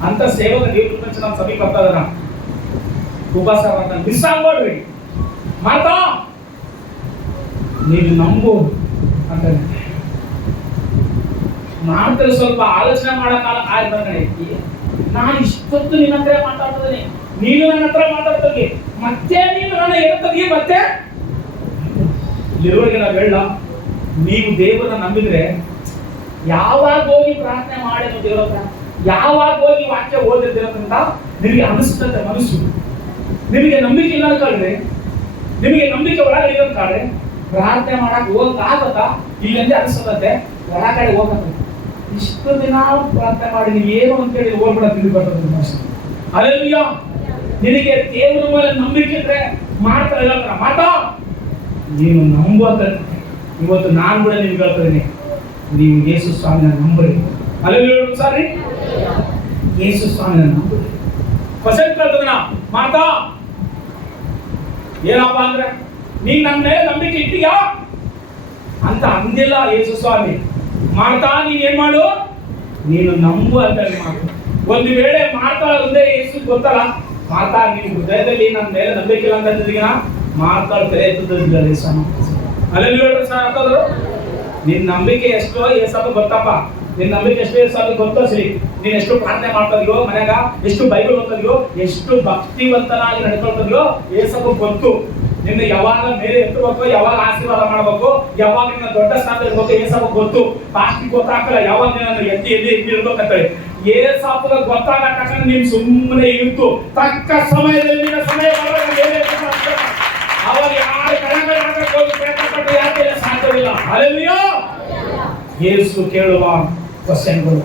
ಅಂತ ಸೇವಕ ದೇವ್ರ ನಮ್ಮ ಸಭೆ ಬರ್ತಾರ ಉಪವಾಸ ಮಾಡ್ತಾನೆ. ಮಿಸ್ ಆಗ್ಬೇಡ್ರಿ ಮಾತಾ, ನೀನು ನಂಬು ಅಂತ ಮಾಡ್ತಾರೆ. ಸ್ವಲ್ಪ ಆಲೋಚನೆ ಮಾಡೋಕ್ಕಾಲ ಆಯ್ತು. ನಾನು ಇಷ್ಟೊತ್ತು ನಿನ್ನ ಹತ್ರ ಮಾತಾಡ್ತಿದ್ದೀನಿ, ನೀನು ನನ್ನ ಹತ್ರ ಮಾತಾಡ್ತೀವಿ, ಮತ್ತೆ ನೀನು ನನ್ನ ಹೇಳ್ತೀವಿ. ಮತ್ತೆ ಇಲ್ಲಿರುವವರಿಗೆ ನಾವು ಹೇಳ, ನೀವು ದೇವರನ್ನ ನಂಬಿದ್ರೆ ಯಾವಾಗ ಹೋಗಿ ಪ್ರಾರ್ಥನೆ ಮಾಡೋದು ದೇವರ ಹತ್ರ, ಯಾವಾಗ ಹೋಗಿ ವಾಕ್ಯ ಓದಿರ್ತಿರೋದ್ರಿಂದ ನಿಮಗೆ ಅನಿಸ್ತದೆ ಮನಸ್ಸು. ನಿಮಗೆ ನಂಬಿಕೆ ಇಲ್ಲ ಅನ್ಕೊಳ್ರಿ, ನಿಮಗೆ ನಂಬಿಕೆ ಒಳಗಡೆ ಇಲ್ಲ ಅನ್ಕೊಳ್ರಿ, ಪ್ರಾರ್ಥನೆ ಮಾಡಕ್ ಹೋಗಕ್ಕಾಗತ್ತಾ? ಇಲ್ಲಂದ್ರೆ ಅನಿಸ್ತದೆ ಹೊರಗಡೆ ಹೋಗತ್ತೆ. ಇಷ್ಟು ದಿನ ಪ್ರಾರ್ಥನೆ ಮಾಡಿ ನೀವು ಏನು ಅಂತೇಳಿ ಹೋಗ್ಬಿಡ ತಿರುಗಿ ಬರ್ತದೆ ಮನಸ್ಸು. ಅಲ್ಲೆಲ್ಲ ನಿನಗೆ ದೇವರ ಮೇಲೆ ನಂಬಿಕೆ ಇದ್ರೆ ಮಾಡ್ತಾ ಇಲ್ಲ ಮಾತಾ, ನೀನು ನಂಬುವಂತ ಇವತ್ತು ನಾನು ಕೂಡ ನಿಮ್ಗೆ ಹೇಳ್ತಿದ್ದೀನಿ, ನೀವು ಯೇಸು ಸ್ವಾಮಿನ ನಂಬ್ರಿ. ಅಲ್ಲೆಲ್ಲ ಸಾರಿ ಯೇಸು ಸ್ವಾಮಿನ ನಂಬ್ರಿ. ಕ್ವಶನ್ ಕೇಳ್ತದ ಮಾತಾ, ಏನಪ್ಪ ಅಂದ್ರೆ ನೀನ್ ನನ್ನ ಮೇಲೆ ನಂಬಿಕೆ ಇಟ್ಟಿಯಾ ಅಂತ ಅಂದಿಲ್ಲ ಯೇಸು ಸ್ವಾಮಿ. ಮಾಡ್ತಾ ನೀನ್ ಏನ್ ಮಾಡು, ನೀನು ನಂಬು ಅಂತ ಮಾಡು. ಒಂದು ವೇಳೆ ಮಾಡ್ತಾ ಒಂದೇ ಯೇಸು ಗೊತ್ತಲ್ಲ, ಮಾತಾ ನೀನು ಹೃದಯದಲ್ಲಿ ನನ್ನ ಮೇಲೆ ನಂಬಿಕೆ ಇಲ್ಲ ಅಂತ ಮಾತಾಡ್ತಾರೆ. ಅಲ್ಲೆಲ್ಲ ಹೇಳ್ರಿ ಸರ್ ಹಾಕೋದ್ರು, ನಿನ್ ನಂಬಿಕೆ ಎಷ್ಟೋ ಏಸಪ್ಪ ಗೊತ್ತಪ್ಪ, ನಿನ್ ನಂಬಿಕೆ ಎಷ್ಟೋ ಏಸಪ್ಪ ಗೊತ್ತೋ ಸರಿ. ನೀನ್ ಎಷ್ಟು ಪ್ರಾರ್ಥನೆ ಮಾಡ್ತಿದ್ಯೋ ಮನ್ಯಾಗ, ಎಷ್ಟು ಬೈಬಲ್ ಓದ್ತಿದ್ಯೋ, ಎಷ್ಟು ಭಕ್ತಿವಂತನಾಗಿ ನಡ್ಕೊಳ್ತಿದ್ಯೋ ಏಸಪ್ಪ ಗೊತ್ತು. ನಿನ್ನ ಯಾವಾಗ ಮೇಲೆ ಎತ್ತಬೇಕು, ಯಾವಾಗ ಆಶೀರ್ವಾದ ಮಾಡಬೇಕು, ಯಾವಾಗ ನಿನ್ನ ದೊಡ್ಡ ಸ್ಥಾನ ಇರ್ಬೇಕು ಏಸಪ್ಪ ಗೊತ್ತು. ಪಾಸ್ಟಿಗೆ ಗೊತ್ತಾಗಲ್ಲ ಯಾವಾಗ ನಿನ್ನ ಎಲ್ಲಿ ಇರ್ಬೇಕಂತೇಳಿ. ಏಸಪ್ಪ ಗೊತ್ತಾಗ ತಕ್ಷಣ ನೀನ್ ಸುಮ್ಮನೆ ಇತ್ತು, ತಕ್ಕ ಸಮಯದಲ್ಲಿ ನಿನ್ನ ಸಮಯ ಅವಾಗ ಯಾರು ಕಡೆಗೆ ಹೋಗಿ ಪ್ರಯತ್ನ ಪಟ್ಟು ಯಾಕೆ ಸಾಧ್ಯವಿಲ್ಲ. ಹಲ್ಲೆಲೂಯಾ. ಯೇಸು ಕೇಳುವ ಕ್ವಶನ್ಗಳು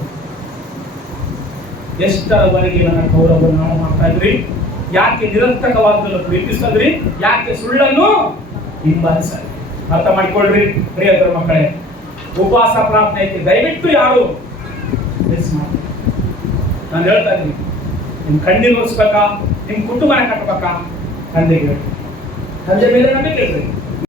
ಎಷ್ಟರವರೆಗೆ ನನ್ನ ಗೌರವವನ್ನು ನಾವು ಮಾಡ್ತಾ ಇದ್ರಿ? ಯಾಕೆ ನಿರಂತರವಾದನ್ನು ಪ್ರೀತಿಸಿದ್ರಿ? ಯಾಕೆ ಸುಳ್ಳನ್ನು ಹಿಂಬಾಲಿಸಿದ್ರಿ? ಅರ್ಥ ಮಾಡಿಕೊಳ್ಳ್ರಿ ಪ್ರಿಯರ ಮಕ್ಕಳೇ. ಉಪವಾಸ ಪ್ರಾರ್ಥನೆಗೆ ದಯವಿಟ್ಟು ಯಾರು ಮಿಸ್ ಮಾಡಿ. ನಾನು ಹೇಳ್ತಾ ಇದ್ದೀನಿ, ನಿಮ್ ಕಣ್ಣೀರು ಒರೆಸ್ಬೇಕಾ, ನಿಮ್ ಕುಟುಂಬನ ಕಟ್ಟಬೇಕಾ, ತಂದೆಗೆ ತಂದೆ ಮೇಲೆ ನಂಬಿಕೆ ಇಡ್ರಿ.